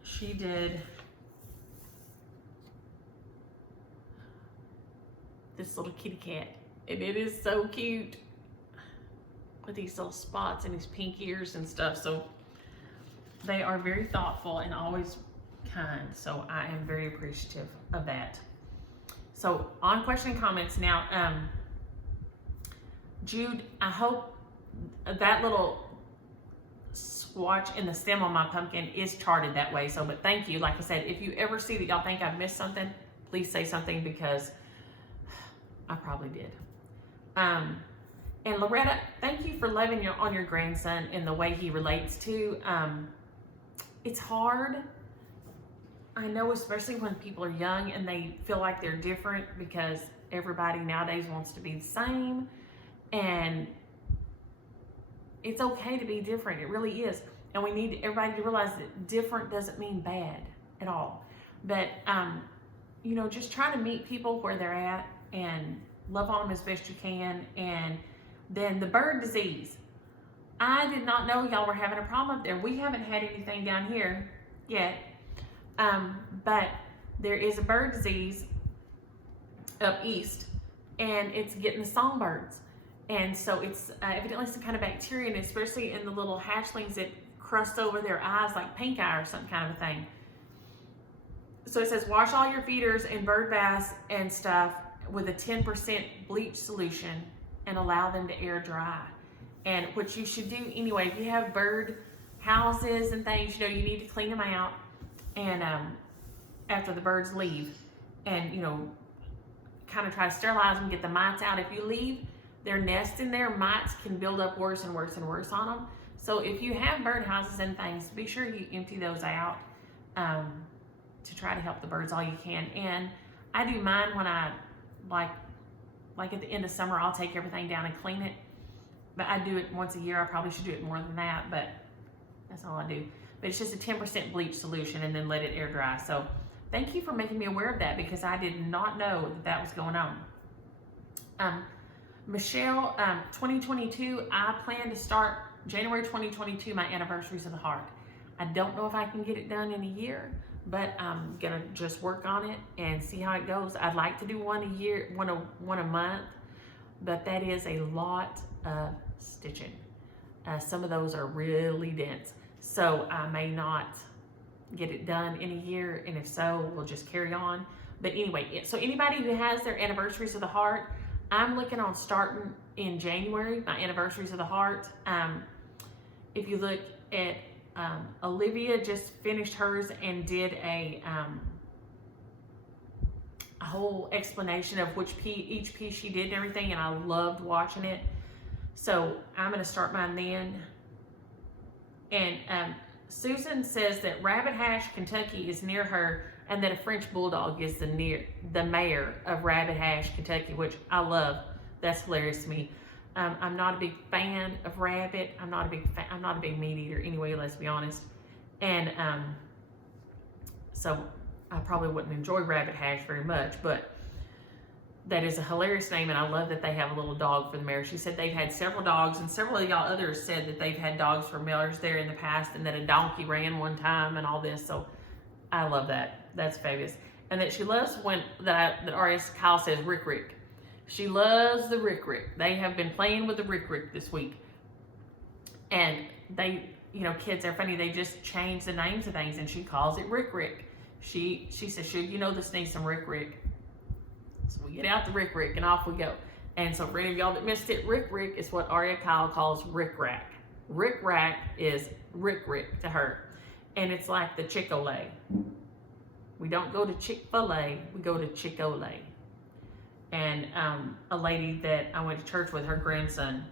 she did this little kitty cat, and it is so cute with these little spots and these pink ears and stuff. So They are very thoughtful and always kind, so I am very appreciative of that. So on question and comments now, Jude, I hope that little swatch in the stem on my pumpkin is charted that way. So, but thank you. Like I said, if you ever see that y'all think I've missed something, please say something, because I probably did. And Loretta, thank you for loving on your grandson in the way he relates to. It's hard. I know, especially when people are young and they feel like they're different, because everybody nowadays wants to be the same. And it's okay to be different. It really is. And we need everybody to realize that different doesn't mean bad at all. But, you know, just try to meet people where they're at and love on them as best you can. And then the bird disease. I did not know y'all were having a problem up there. We haven't had anything down here yet. But there is a bird disease up east, and it's getting the songbirds. And so it's evidently some kind of bacteria, and especially in the little hatchlings, it crusts over their eyes like pink eye or some kind of a thing. So it says, wash all your feeders and bird baths and stuff with a 10% bleach solution and allow them to air dry. And what you should do anyway, if you have bird houses and things, you know, you need to clean them out, and after the birds leave, and, you know, kind of try to sterilize them, get the mites out. If you leave their nest in there, mites can build up worse and worse and worse on them. So if you have bird houses and things, be sure you empty those out to try to help the birds all you can. And I do mine when I, like at the end of summer, I'll take everything down and clean it. But I do it once a year. I probably should do it more than that, but that's all I do. But it's just a 10% bleach solution, and then let it air dry. So thank you for making me aware of that, because I did not know that that was going on. Michelle, 2022, I plan to start January 2022, my Anniversaries of the Heart. I don't know if I can get it done in a year, but I'm gonna just work on it and see how it goes. I'd like to do one a year, one a month, but that is a lot of stitching. Some of those are really dense, so I may not get it done in a year, and if so, we'll just carry on. But anyway, so anybody who has their Anniversaries of the Heart, I'm looking on starting in January, my Anniversaries of the Heart. If you look at Olivia just finished hers and did a whole explanation of each piece she did and everything, and I loved watching it. So I'm going to start mine then. And Susan says that Rabbit Hash, Kentucky is near her, and that a French Bulldog is the mayor of Rabbit Hash, Kentucky, which I love. That's hilarious to me. I'm not a big fan of rabbit. I'm not a big meat eater anyway, let's be honest. And so I probably wouldn't enjoy Rabbit Hash very much, but that is a hilarious name, and I love that they have a little dog for the mayor. She said they've had several dogs, and several of y'all others said that they've had dogs for mayors there in the past, and that a donkey ran one time and all this. So I love that. That's fabulous. And that she loves that artist Kyle says Rick Rick. She loves the Rick Rick. They have been playing with the Rick Rick this week. And they, you know, kids are funny. They just change the names of things, and she calls it Rick Rick. She says, "Should you know this needs some Rick Rick?" So we get out the Rick Rick and off we go. And so for any of y'all that missed it, Rick Rick is what Aria Kyle calls Rick Rack. Rick Rack is Rick Rick to her. And it's like the Chick-O-Lay. We don't go to Chick-fil-A, we go to Chick-O-Lay. And a lady that I went to church with, her grandson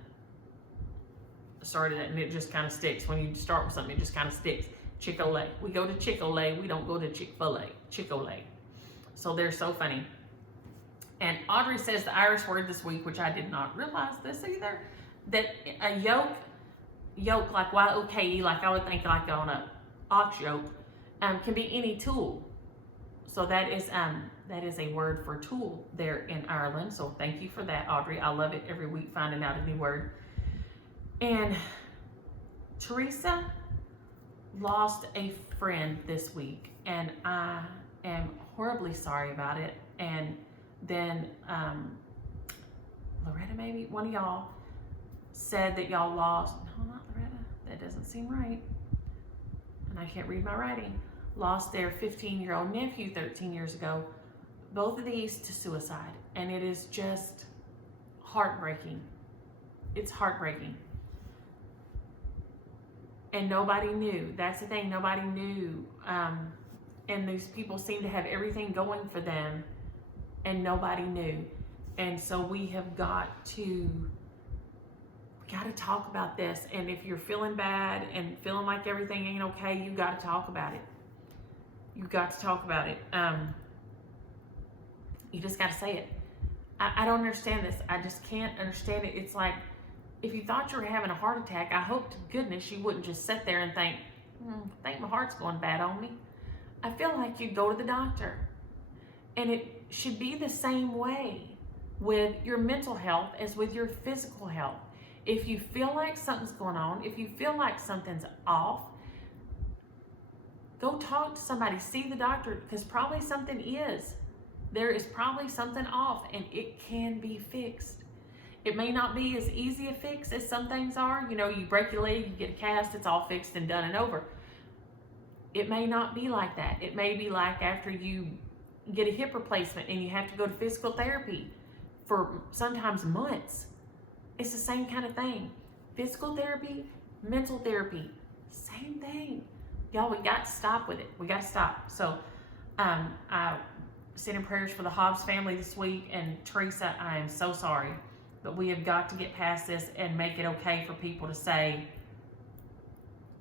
started that, and it just kind of sticks. When you start with something, it just kind of sticks. Chick-O-Lay. We go to Chick-O-Lay, we don't go to Chick-fil-A. Chick-O-Lay. So they're so funny. And Audrey says the Irish word this week, which I did not realize this either, that a yoke like Y-O-K-E, like I would think like on a ox yoke, can be any tool. So that is a word for tool there in Ireland. So thank you for that, Audrey. I love it every week, finding out a new word. And Teresa lost a friend this week, and I am horribly sorry about it. And then Loretta, maybe one of y'all said that y'all lost. No, not Loretta. That doesn't seem right. and I can't read my writing, lost their 15-year-old nephew 13 years ago. Both of these to suicide. And it is just heartbreaking. It's heartbreaking. And nobody knew. That's the thing, nobody knew. And these people seem to have everything going for them, and nobody knew. And so we have got to talk about this. And if you're feeling bad and feeling like everything ain't okay, you got to talk about it. You got to talk about it. You just got to say it. I don't understand this. I just can't understand it. It's like, if you thought you were having a heart attack, I hope to goodness you wouldn't just sit there and think, I think my heart's going bad on me. I feel like you'd go to the doctor. And it should be the same way with your mental health as with your physical health. If you feel like something's going on, if you feel like something's off, go talk to somebody, see the doctor, because probably something is. There is probably something off, and it can be fixed. It may not be as easy a fix as some things are. You know, you break your leg, you get a cast, it's all fixed and done and over. It may not be like that. It may be like after you get a hip replacement and you have to go to physical therapy for sometimes months. It's the same kind of thing. Physical therapy, mental therapy, same thing. Y'all, we got to stop with it. We got to stop. So I sent in prayers for the Hobbs family this week, and Teresa, I am so sorry. But we have got to get past this and make it okay for people to say,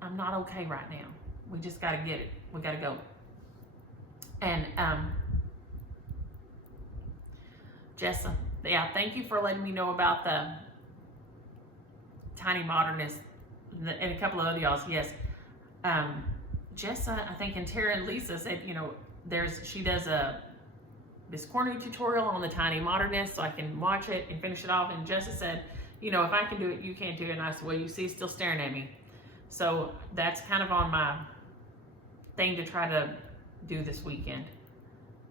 I'm not okay right now. We just got to get it. We got to go. And Jessie, yeah, thank you for letting me know about the Tiny Modernist and a couple of other y'all. Yes. Jessie, I think, and Tara and Lisa said, you know, she does a Biscornu tutorial on the Tiny Modernist, so I can watch it and finish it off. And Jessie said, you know, if I can do it, you can't do it. And I said, well, you see, still staring at me. So that's kind of on my thing to try to do this weekend.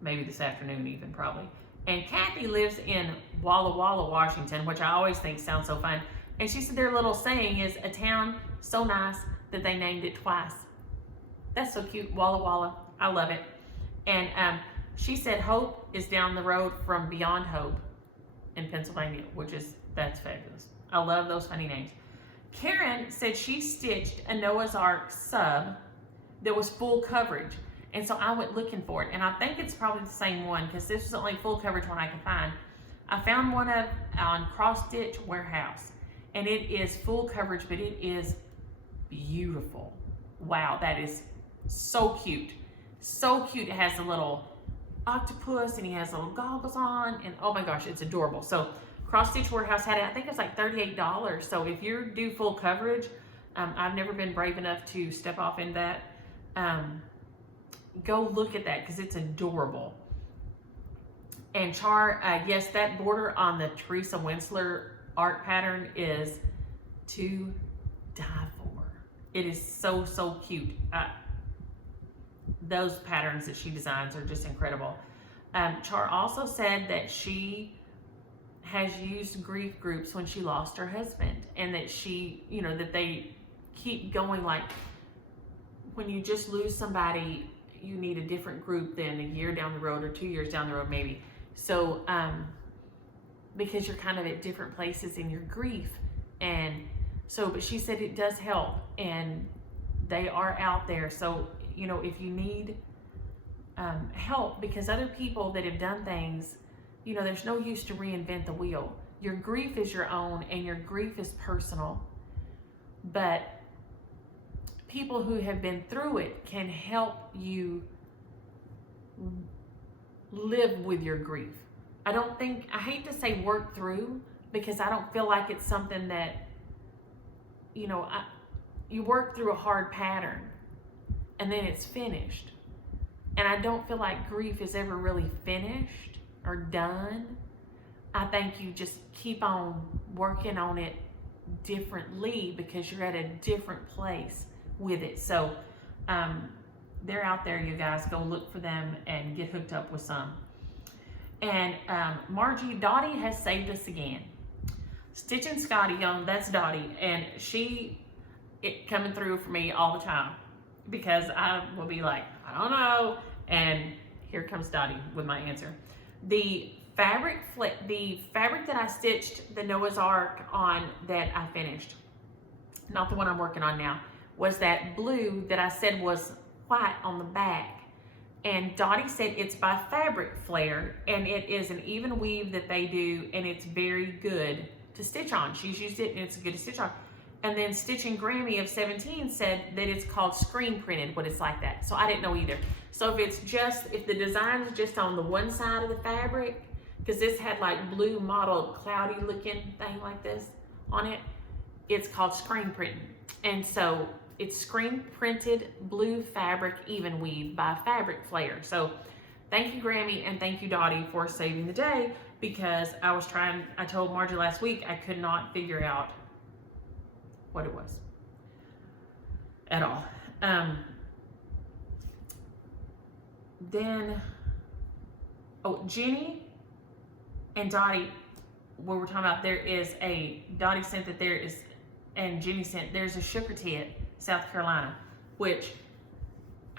Maybe this afternoon even, probably. And Kathy lives in Walla Walla, Washington, which I always think sounds so fun. And she said their little saying is, a town so nice that they named it twice. That's so cute, Walla Walla. I love it. And she said Hope is down the road from Beyond Hope in Pennsylvania, that's fabulous. I love those funny names. Karen said she stitched a Noah's Ark sub that was full coverage. And so I went looking for it. And I think it's probably the same one, because this was the only full coverage one I could find. I found one on Cross Stitch Warehouse. And it is full coverage, but it is beautiful. Wow, that is so cute. So cute. It has a little octopus and he has little goggles on, and oh my gosh, it's adorable. So Cross Stitch Warehouse had it. I think it was like $38. So if you do full coverage, I've never been brave enough to step off in that. Go look at that, because it's adorable. And Char, yes, that border on the Teresa Winsler art pattern is to die for. It is so, so cute. Those patterns that she designs are just incredible. Char also said that she has used grief groups when she lost her husband, and that she, you know, that they keep going. Like, when you just lose somebody, you need a different group than a year down the road or 2 years down the road maybe. So because you're kind of at different places in your grief. And so, but she said it does help, and they are out there. So, you know, if you need help, because other people that have done things, you know, there's no use to reinvent the wheel. Your grief is your own, and your grief is personal. But people who have been through it can help you live with your grief. I hate to say work through, because I don't feel like it's something that, you know, you work through a hard pattern and then it's finished. And I don't feel like grief is ever really finished or done. I think you just keep on working on it differently, because you're at a different place with it. So they're out there, you guys. Go look for them and get hooked up with some. And Margie, Dottie has saved us again. Stitch and Scotty, that's Dottie, and it coming through for me all the time. because I will be like, I don't know. And here comes Dottie with my answer. The fabric that I stitched the Noah's Ark on that I finished, not the one I'm working on now, was that blue that I said was white on the back. And Dottie said it's by Fabric Flair, and it is an even weave that they do, and it's very good to stitch on. She's used it and it's good to stitch on. And then Stitching Grammy of 17 said that it's called screen printed, but it's like that. So I didn't know either. So if the design is just on the one side of the fabric, because this had like blue mottled cloudy looking thing like this on it, it's called screen printing. And so it's screen printed blue fabric even weave by Fabric Flair. So thank you, Grammy, and thank you, Dottie, for saving the day, because I told Margie last week I could not figure out what it was at all. Then, Jenny and Dottie, what we're talking about, Dottie sent that there is, and Jenny sent, there's a Sugar Tit, South Carolina, which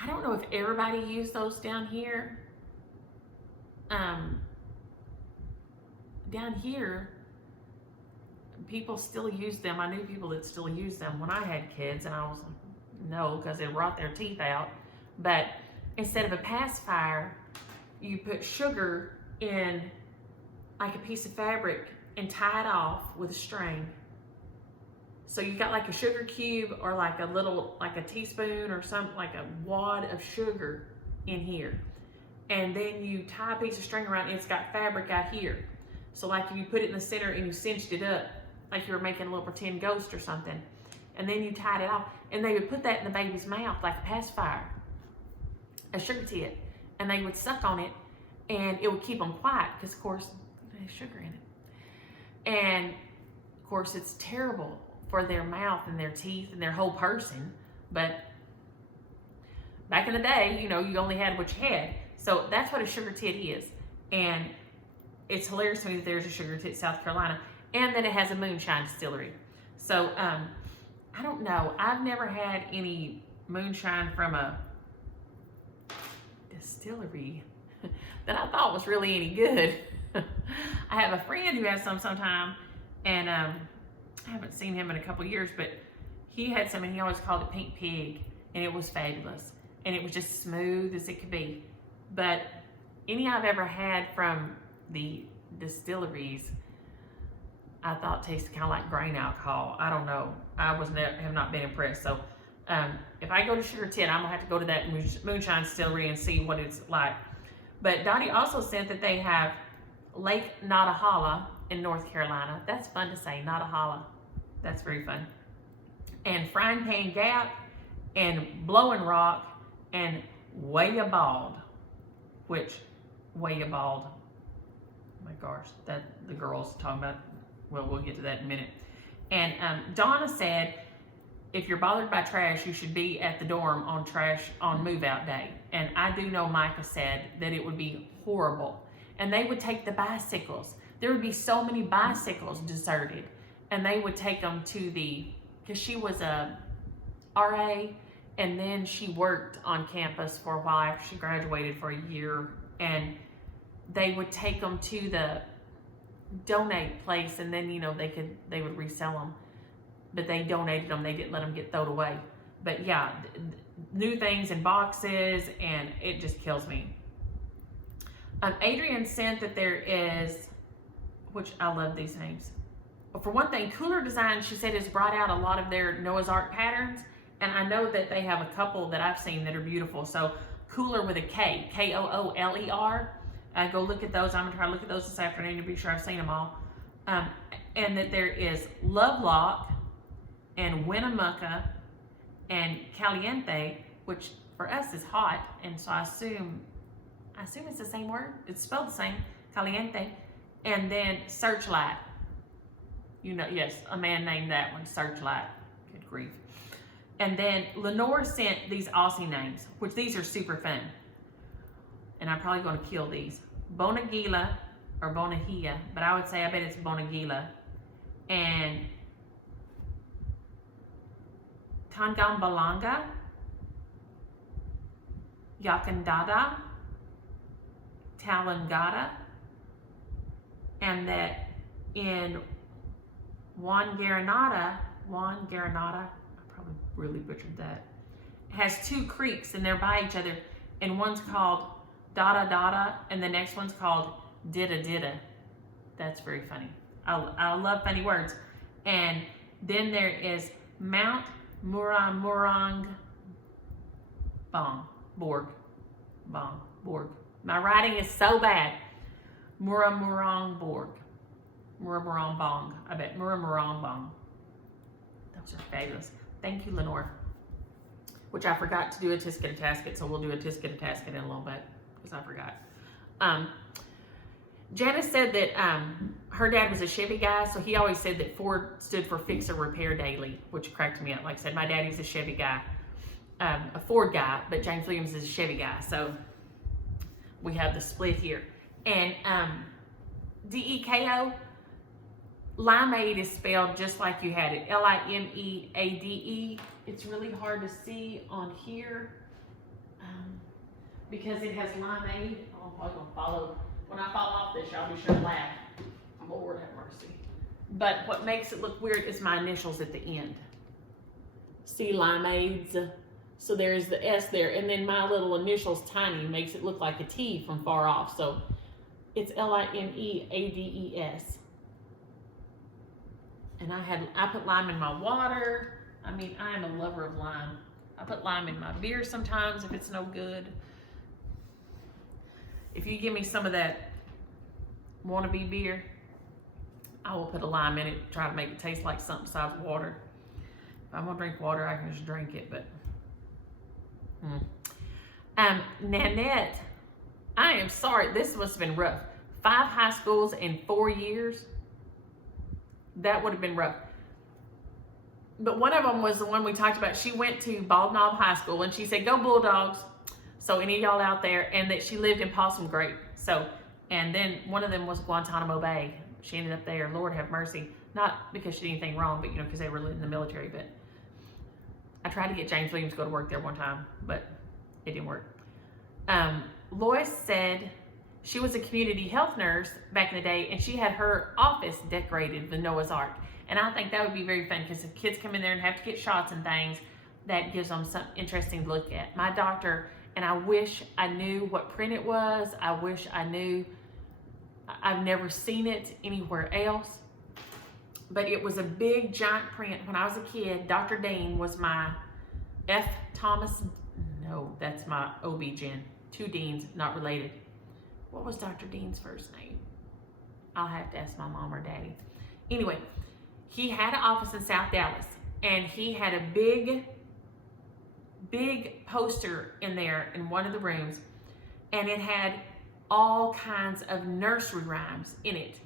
I don't know if everybody used those down here. Down here, people still use them. I knew people that still use them when I had kids, and I was no, because it rot their teeth out. But instead of a pacifier, you put sugar in like a piece of fabric and tie it off with a string. So you got like a sugar cube or like a teaspoon or something, like a wad of sugar in here. And then you tie a piece of string around it, and it's got fabric out here. So like if you put it in the center and you cinched it up, like you were making a little pretend ghost or something, and then you tied it off, and they would put that in the baby's mouth like a pacifier, a Sugar Tit, and they would suck on it, and it would keep them quiet, because of course there's sugar in it. And of course it's terrible for their mouth and their teeth and their whole person, but back in the day, you only had what you had. So that's what a Sugar Tit is. And it's hilarious to me that there's a Sugar Tit, South Carolina, and that it has a moonshine distillery. So, I don't know. I've never had any moonshine from a distillery that I thought was really any good. I have a friend who has some sometime, and I haven't seen him in a couple years, but he had some, and he always called it Pink Pig, and it was fabulous. And it was just smooth as it could be. But any I've ever had from the distilleries, I thought tasted kind of like grain alcohol. I don't know. I have not been impressed. So if I go to Sugar Tit, I'm gonna have to go to that moonshine distillery and see what it's like. But Dottie also sent that they have Lake Nottahala in North Carolina. That's fun to say, Nottahala. That's very fun. And Frying Pan Gap and Blowing Rock and Wayabald, which Wayabald, oh my gosh, that the girls talking about. Well, we'll get to that in a minute. And Donna said, if you're bothered by trash, you should be at the dorm on move out day. And I do know Micah said that it would be horrible. And they would take the bicycles. There would be so many bicycles deserted. And they would take them to because she was a RA, and then she worked on campus for a while after she graduated for a year. And they would take them to the donate place, and then they would resell them, but they donated them. They didn't let them get thrown away. But yeah, new things in boxes, and it just kills me. Adrian sent that there is, which I love these names. But for one thing, Cooler Design, she said, has brought out a lot of their Noah's Ark patterns, and I know that they have a couple that I've seen that are beautiful. So Cooler with a K, K-O-O-L-E-R. Go look at those. I'm going to try to look at those this afternoon to be sure I've seen them all. And that there is Lovelock and Winnemucca and Caliente, which for us is hot, and so I assume it's the same word. It's spelled the same, Caliente. And then Searchlight. Yes, a man named that one, Searchlight. Good grief. And then Lenore sent these Aussie names, which these are super fun. And I'm probably going to kill these. Bonagila or Bonahia, but I would say I bet it's Bonagila. And Tangambalanga. Yakandada, Talangata, and that in Wangaratta, I probably really butchered that, has two creeks and they're by each other, and one's called Dada Dada and the next one's called Dida Dida. That's very funny. I love funny words. And then there is Mount Murang Borg. My writing is so bad. Muramurang Borg. Muramurang Bong. I bet Muramurang Bong. Those are fabulous. Thank you, Lenore. Which I forgot to do a tisket a tasket, so we'll do a tisket a tasket in a little bit because I forgot. Janice said that her dad was a Chevy guy, so he always said that Ford stood for Fix or Repair Daily, which cracked me up. Like I said, my daddy's a Chevy guy, a Ford guy, but James Williams is a Chevy guy, so we have the split here. And DEKO, limeade is spelled just like you had it, Limeade. It's really hard to see on here because it has limeade. Oh, I'm gonna follow. When I fall off this, y'all be sure to laugh. Lord have mercy. But what makes it look weird is my initials at the end. See, limeades. So there's the S there, and then my little initials tiny makes it look like a T from far off. So it's Limeades. And I put lime in my water. I mean, I am a lover of lime. I put lime in my beer sometimes if it's no good. If you give me some of that wannabe beer, I will put a lime in it, try to make it taste like something besides water. If I'm gonna drink water, I can just drink it, but. Nanette, I am sorry, this must have been rough. 5 high schools in 4 years. That would have been rough. But one of them was the one we talked about. She went to Bald Knob High School and she said, "Go Bulldogs." So any of y'all out there, and that she lived in Possum Grape. So, and then one of them was Guantanamo Bay. She ended up there. Lord have mercy. Not because she did anything wrong, but because they were in the military. But I tried to get James Williams to go to work there one time, but it didn't work. Lois said she was a community health nurse back in the day, and she had her office decorated with Noah's Ark. And I think that would be very fun because if kids come in there and have to get shots and things, that gives them something interesting to look at. My doctor, and I wish I knew what print it was. I wish I knew. I've never seen it anywhere else. But it was a big, giant print. When I was a kid, Dr. Dean was my F. Thomas. No, that's my OB-GYN. 2 Deans, not related. What was Dr. Dean's first name? I'll have to ask my mom or daddy. Anyway, he had an office in South Dallas, and he had a big poster in there in one of the rooms, and it had all kinds of nursery rhymes in it.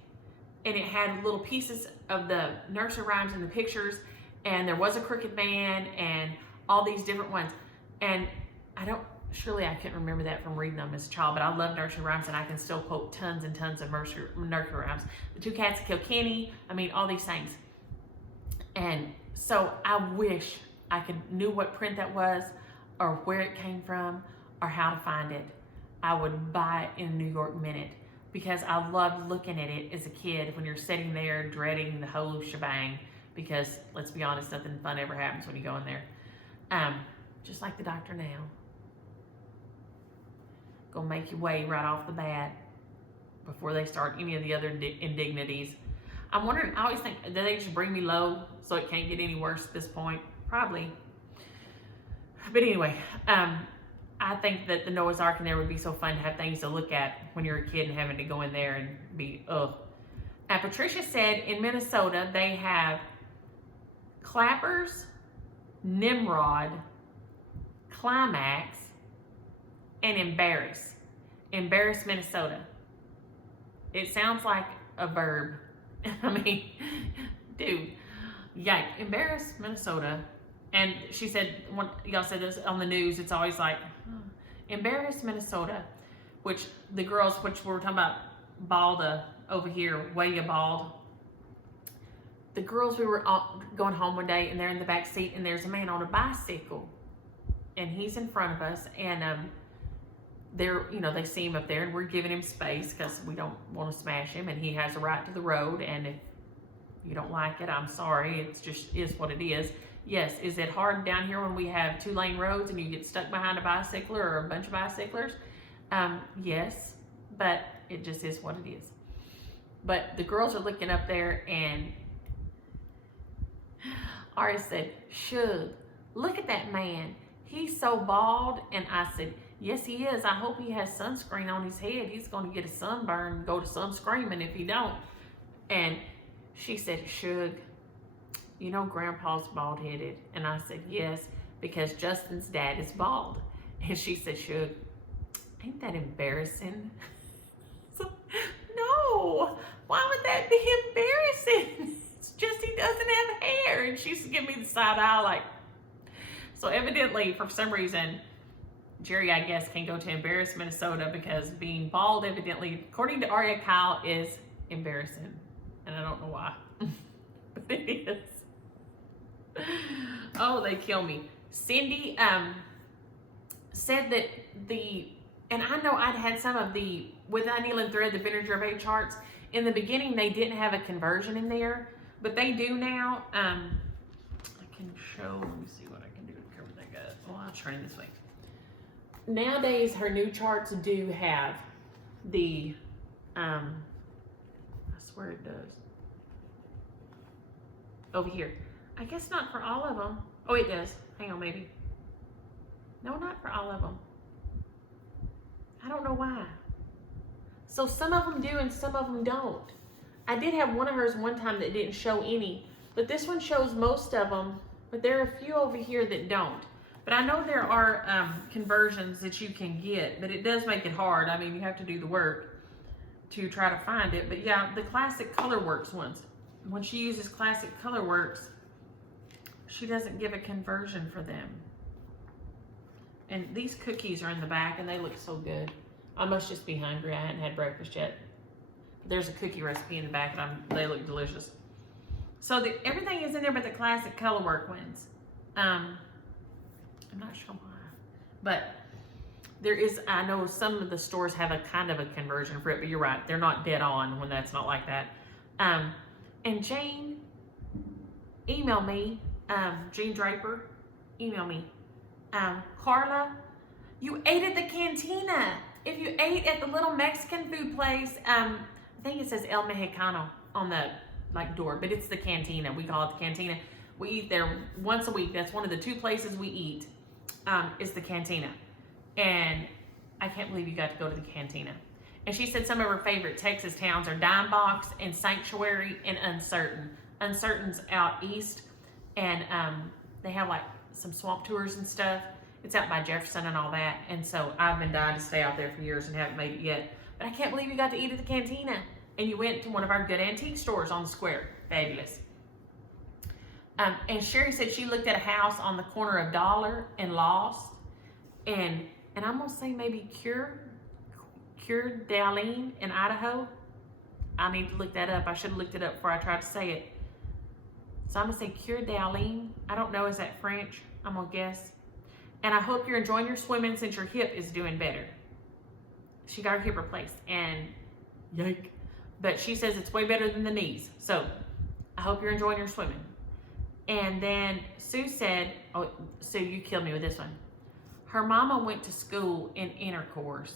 And it had little pieces of the nursery rhymes in the pictures, and there was a crooked man and all these different ones. And surely I couldn't remember that from reading them as a child, but I love nursery rhymes, and I can still quote tons and tons of nursery rhymes. The 2 Cats of Kilkenny, I mean, all these things. And so I wish I knew what print that was, or where it came from, or how to find it. I would buy it in New York Minute, because I loved looking at it as a kid when you're sitting there dreading the whole shebang, because let's be honest, nothing fun ever happens when you go in there. Just like the doctor now. Gonna make you weigh right off the bat before they start any of the other indignities. I'm wondering, I always think, do they just bring me low so it can't get any worse at this point? Probably. But anyway, I think that the Noah's Ark in there would be so fun to have things to look at when you're a kid and having to go in there and be, ugh. Now, Patricia said in Minnesota they have Clappers, Nimrod, Climax, and Embarrass. Embarrass, Minnesota. It sounds like a verb. I mean, dude. Yeah, Embarrass, Minnesota. And she said, y'all said this on the news, it's always like, Embarrass, Minnesota, which the girls, which we were talking about Balda over here, way bald. The girls, we were all going home one day, and they're in the back seat, and there's a man on a bicycle, and he's in front of us, and they're, you know, they see him up there, and we're giving him space because we don't want to smash him, and he has a right to the road. And if you don't like it, I'm sorry. It's just is what it is. Yes, is it hard down here when we have 2-lane roads and you get stuck behind a bicycler or a bunch of bicyclers? Yes, but it just is what it is. But the girls are looking up there, and Ari said, "Shug, look at that man. He's so bald." And I said, "Yes, he is. I hope he has sunscreen on his head. He's going to get a sunburn and go to sun screaming if he don't." And she said, "Shug, you know Grandpa's bald-headed." And I said, "Yes, because Justin's dad is bald." And she said, "Shug, ain't that embarrassing?" So, no, why would that be embarrassing? It's just he doesn't have hair. And she's giving me the side eye like. So evidently, for some reason, Jerry, I guess, can go to Embarrass, Minnesota, because being bald, evidently, according to Aria Kyle, is embarrassing. And I don't know why, but it is. Oh, they kill me. Cindy said that and I know I'd had some of the, with Niecielynn thread, the vintage Gervais charts. In the beginning, they didn't have a conversion in there, but they do now. I can show, let me see what I can do to cover that up. Well, I'll turn this way. Nowadays, her new charts do have the, I swear it does. Over here. I guess not for all of them. Oh, it does. Hang on, maybe. No, not for all of them. I don't know why. So some of them do and some of them don't. I did have one of hers one time that didn't show any, but this one shows most of them, but there are a few over here that don't. But I know there are conversions that you can get, but it does make it hard. I mean, you have to do the work to try to find it. But yeah, the Classic Colorworks ones, when she uses Classic Colorworks, she doesn't give a conversion for them. And these cookies are in the back, and they look so good. I must just be hungry. I hadn't had breakfast yet. There's a cookie recipe in the back, and they look delicious. So everything is in there but the Classic Colorwork ones. I'm not sure why. But there is, I know some of the stores have a kind of a conversion for it, but you're right. They're not dead on when that's not like that. And Jane, email me. Jean Draper, email me. Carla, you ate at the cantina. If you ate at the little Mexican food place, I think it says El Mexicano on the door, but it's the cantina. We call it the cantina. We eat there once a week. That's one of the 2 places we eat, is the cantina. And I can't believe you got to go to the cantina. And she said some of her favorite Texas towns are Dime Box and Sanctuary and Uncertain. Uncertain's out east, and they have like some swamp tours and stuff. It's out by Jefferson and all that. And so I've been dying to stay out there for years and haven't made it yet. But I can't believe you got to eat at the cantina. And you went to one of our good antique stores on the square. Fabulous. And Sherry said she looked at a house on the corner of Dollar and Lost. And I'm going to say maybe Cure d'Alene in Idaho. I need to look that up. I should have looked it up before I tried to say it. So I'm going to say Cure d'Alene. I don't know. Is that French? I'm going to guess. And I hope you're enjoying your swimming since your hip is doing better. She got her hip replaced. And yike. But she says it's way better than the knees. So I hope you're enjoying your swimming. And then Sue said, oh, Sue, you killed me with this one. Her mama went to school in Intercourse.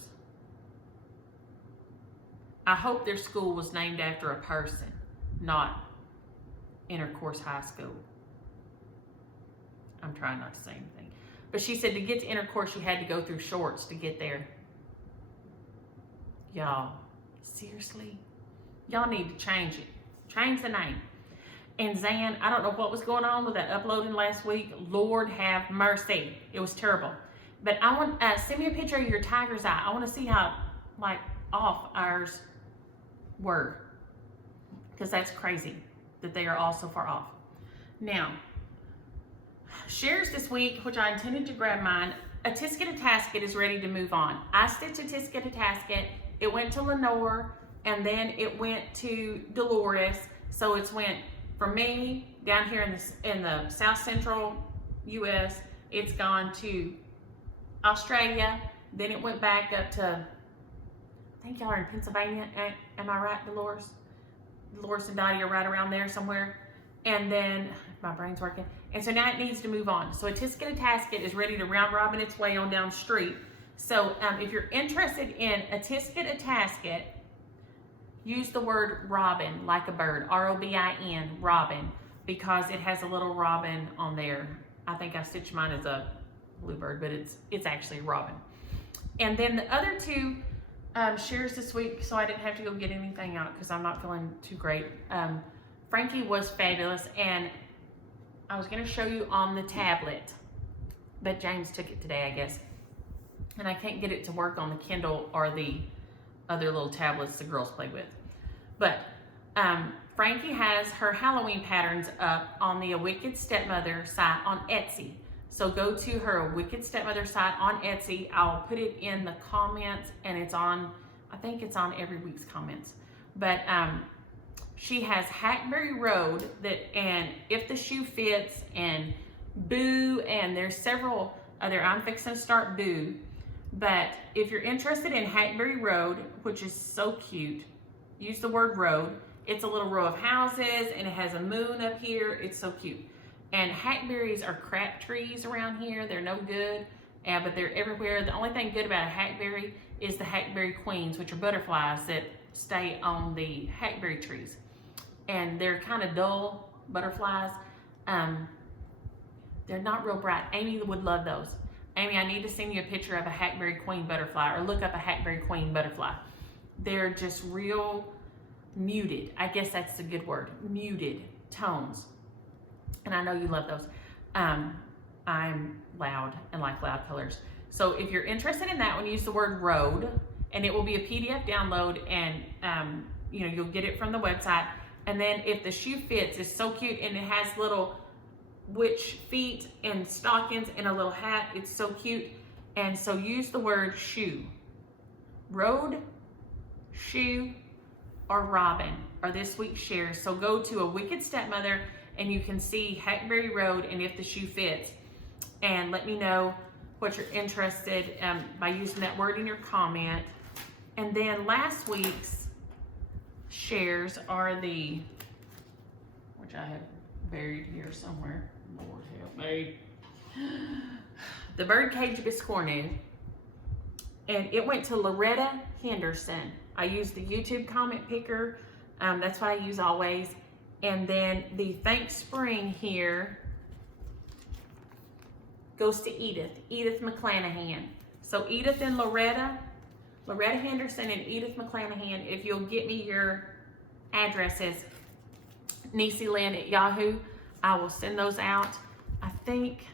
I hope their school was named after a person, not Intercourse High School. I'm trying not to say anything. But she said to get to Intercourse, you had to go through Shorts to get there. Y'all, seriously? Y'all need to change it. Change the name. And Zan, I don't know what was going on with that uploading last week. Lord have mercy. It was terrible. But I want, send me a picture of your tiger's eye. I want to see how, off ours were. Because that's crazy that they are all so far off. Now, shares this week, which I intended to grab mine. A Tisket a Tasket is ready to move on. I stitched a Tisket a Tasket. It went to Lenore, and then it went to Dolores. So it's went from me down here in the South Central U.S. It's gone to Australia, Then it went back up to, I think y'all are in Pennsylvania. Am I right, Dolores? Dolores and Dottie are right around there somewhere. And then, my brain's working. And so now it needs to move on. So a Tisket a Tasket is ready to round robin its way on down the street. So if you're interested in a Tisket a Tasket, use the word robin, like a bird, R-O-B-I-N, robin, because it has a little robin on there. I think I stitched mine as a bluebird, but it's actually a robin. And then the other two shares this week, so I didn't have to go get anything out because I'm not feeling too great. Frankie was fabulous, and I was going to show you on the tablet, but James took it today, I guess. And I can't get it to work on the Kindle or the other little tablets the girls play with. But Frankie has her Halloween patterns up on the A Wicked Stepmother site on Etsy. So go to her A Wicked Stepmother site on Etsy. I'll put it in the comments, and it's on, I think it's on every week's comments. But she has Hackberry Road, and If the Shoe Fits, and Boo, and there's several other, I'm fixing to start Boo. But if you're interested in Hackberry Road, which is so cute, use the word road. It's a little row of houses, and it has a moon up here. It's so cute. And hackberries are crap trees around here. They're no good, but they're everywhere. The only thing good about a hackberry is the hackberry queens, which are butterflies that stay on the hackberry trees. And they're kind of dull butterflies. They're not real bright. Amy would love those. Amy, I need to send you a picture of a hackberry queen butterfly, or look up a hackberry queen butterfly. They're just real muted. I guess that's the good word. Muted tones. And I know you love those. I'm loud and like loud colors. So if you're interested in that one, use the word road, and it will be a PDF download, and you'll get it from the website. And then If the Shoe Fits is so cute, and it has little witch feet and stockings and a little hat. It's so cute. And so use the word shoe. Road, shoe, or robin are this week's shares. So go to A Wicked Stepmother, and you can see Hackberry Road and If the Shoe Fits. And let me know what you're interested by using that word in your comment. And then last week's shares are the, which I have buried here somewhere. Lord help me. The Birdcage Biscornu. And it went to Loretta Henderson. I used the YouTube comment picker. That's what I use always. And then the Thanks Spring here goes to Edith McClanahan. So Edith and Loretta Henderson and Edith McClanahan, if you'll get me your addresses, Niecielynn at Yahoo, I will send those out. I think,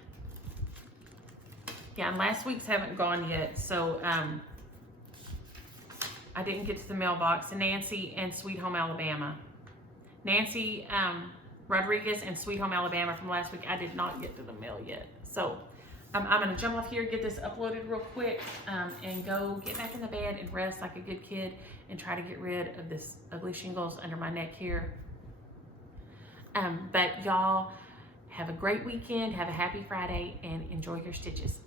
yeah, and last week's haven't gone yet, so I didn't get to the mailbox. Nancy and Sweet Home Alabama. Nancy Rodriguez and Sweet Home Alabama from last week, I did not get to the mail yet. So I'm going to jump off here, get this uploaded real quick, and go get back in the bed and rest like a good kid and try to get rid of this ugly shingles under my neck here. But y'all have a great weekend, have a happy Friday, and enjoy your stitches.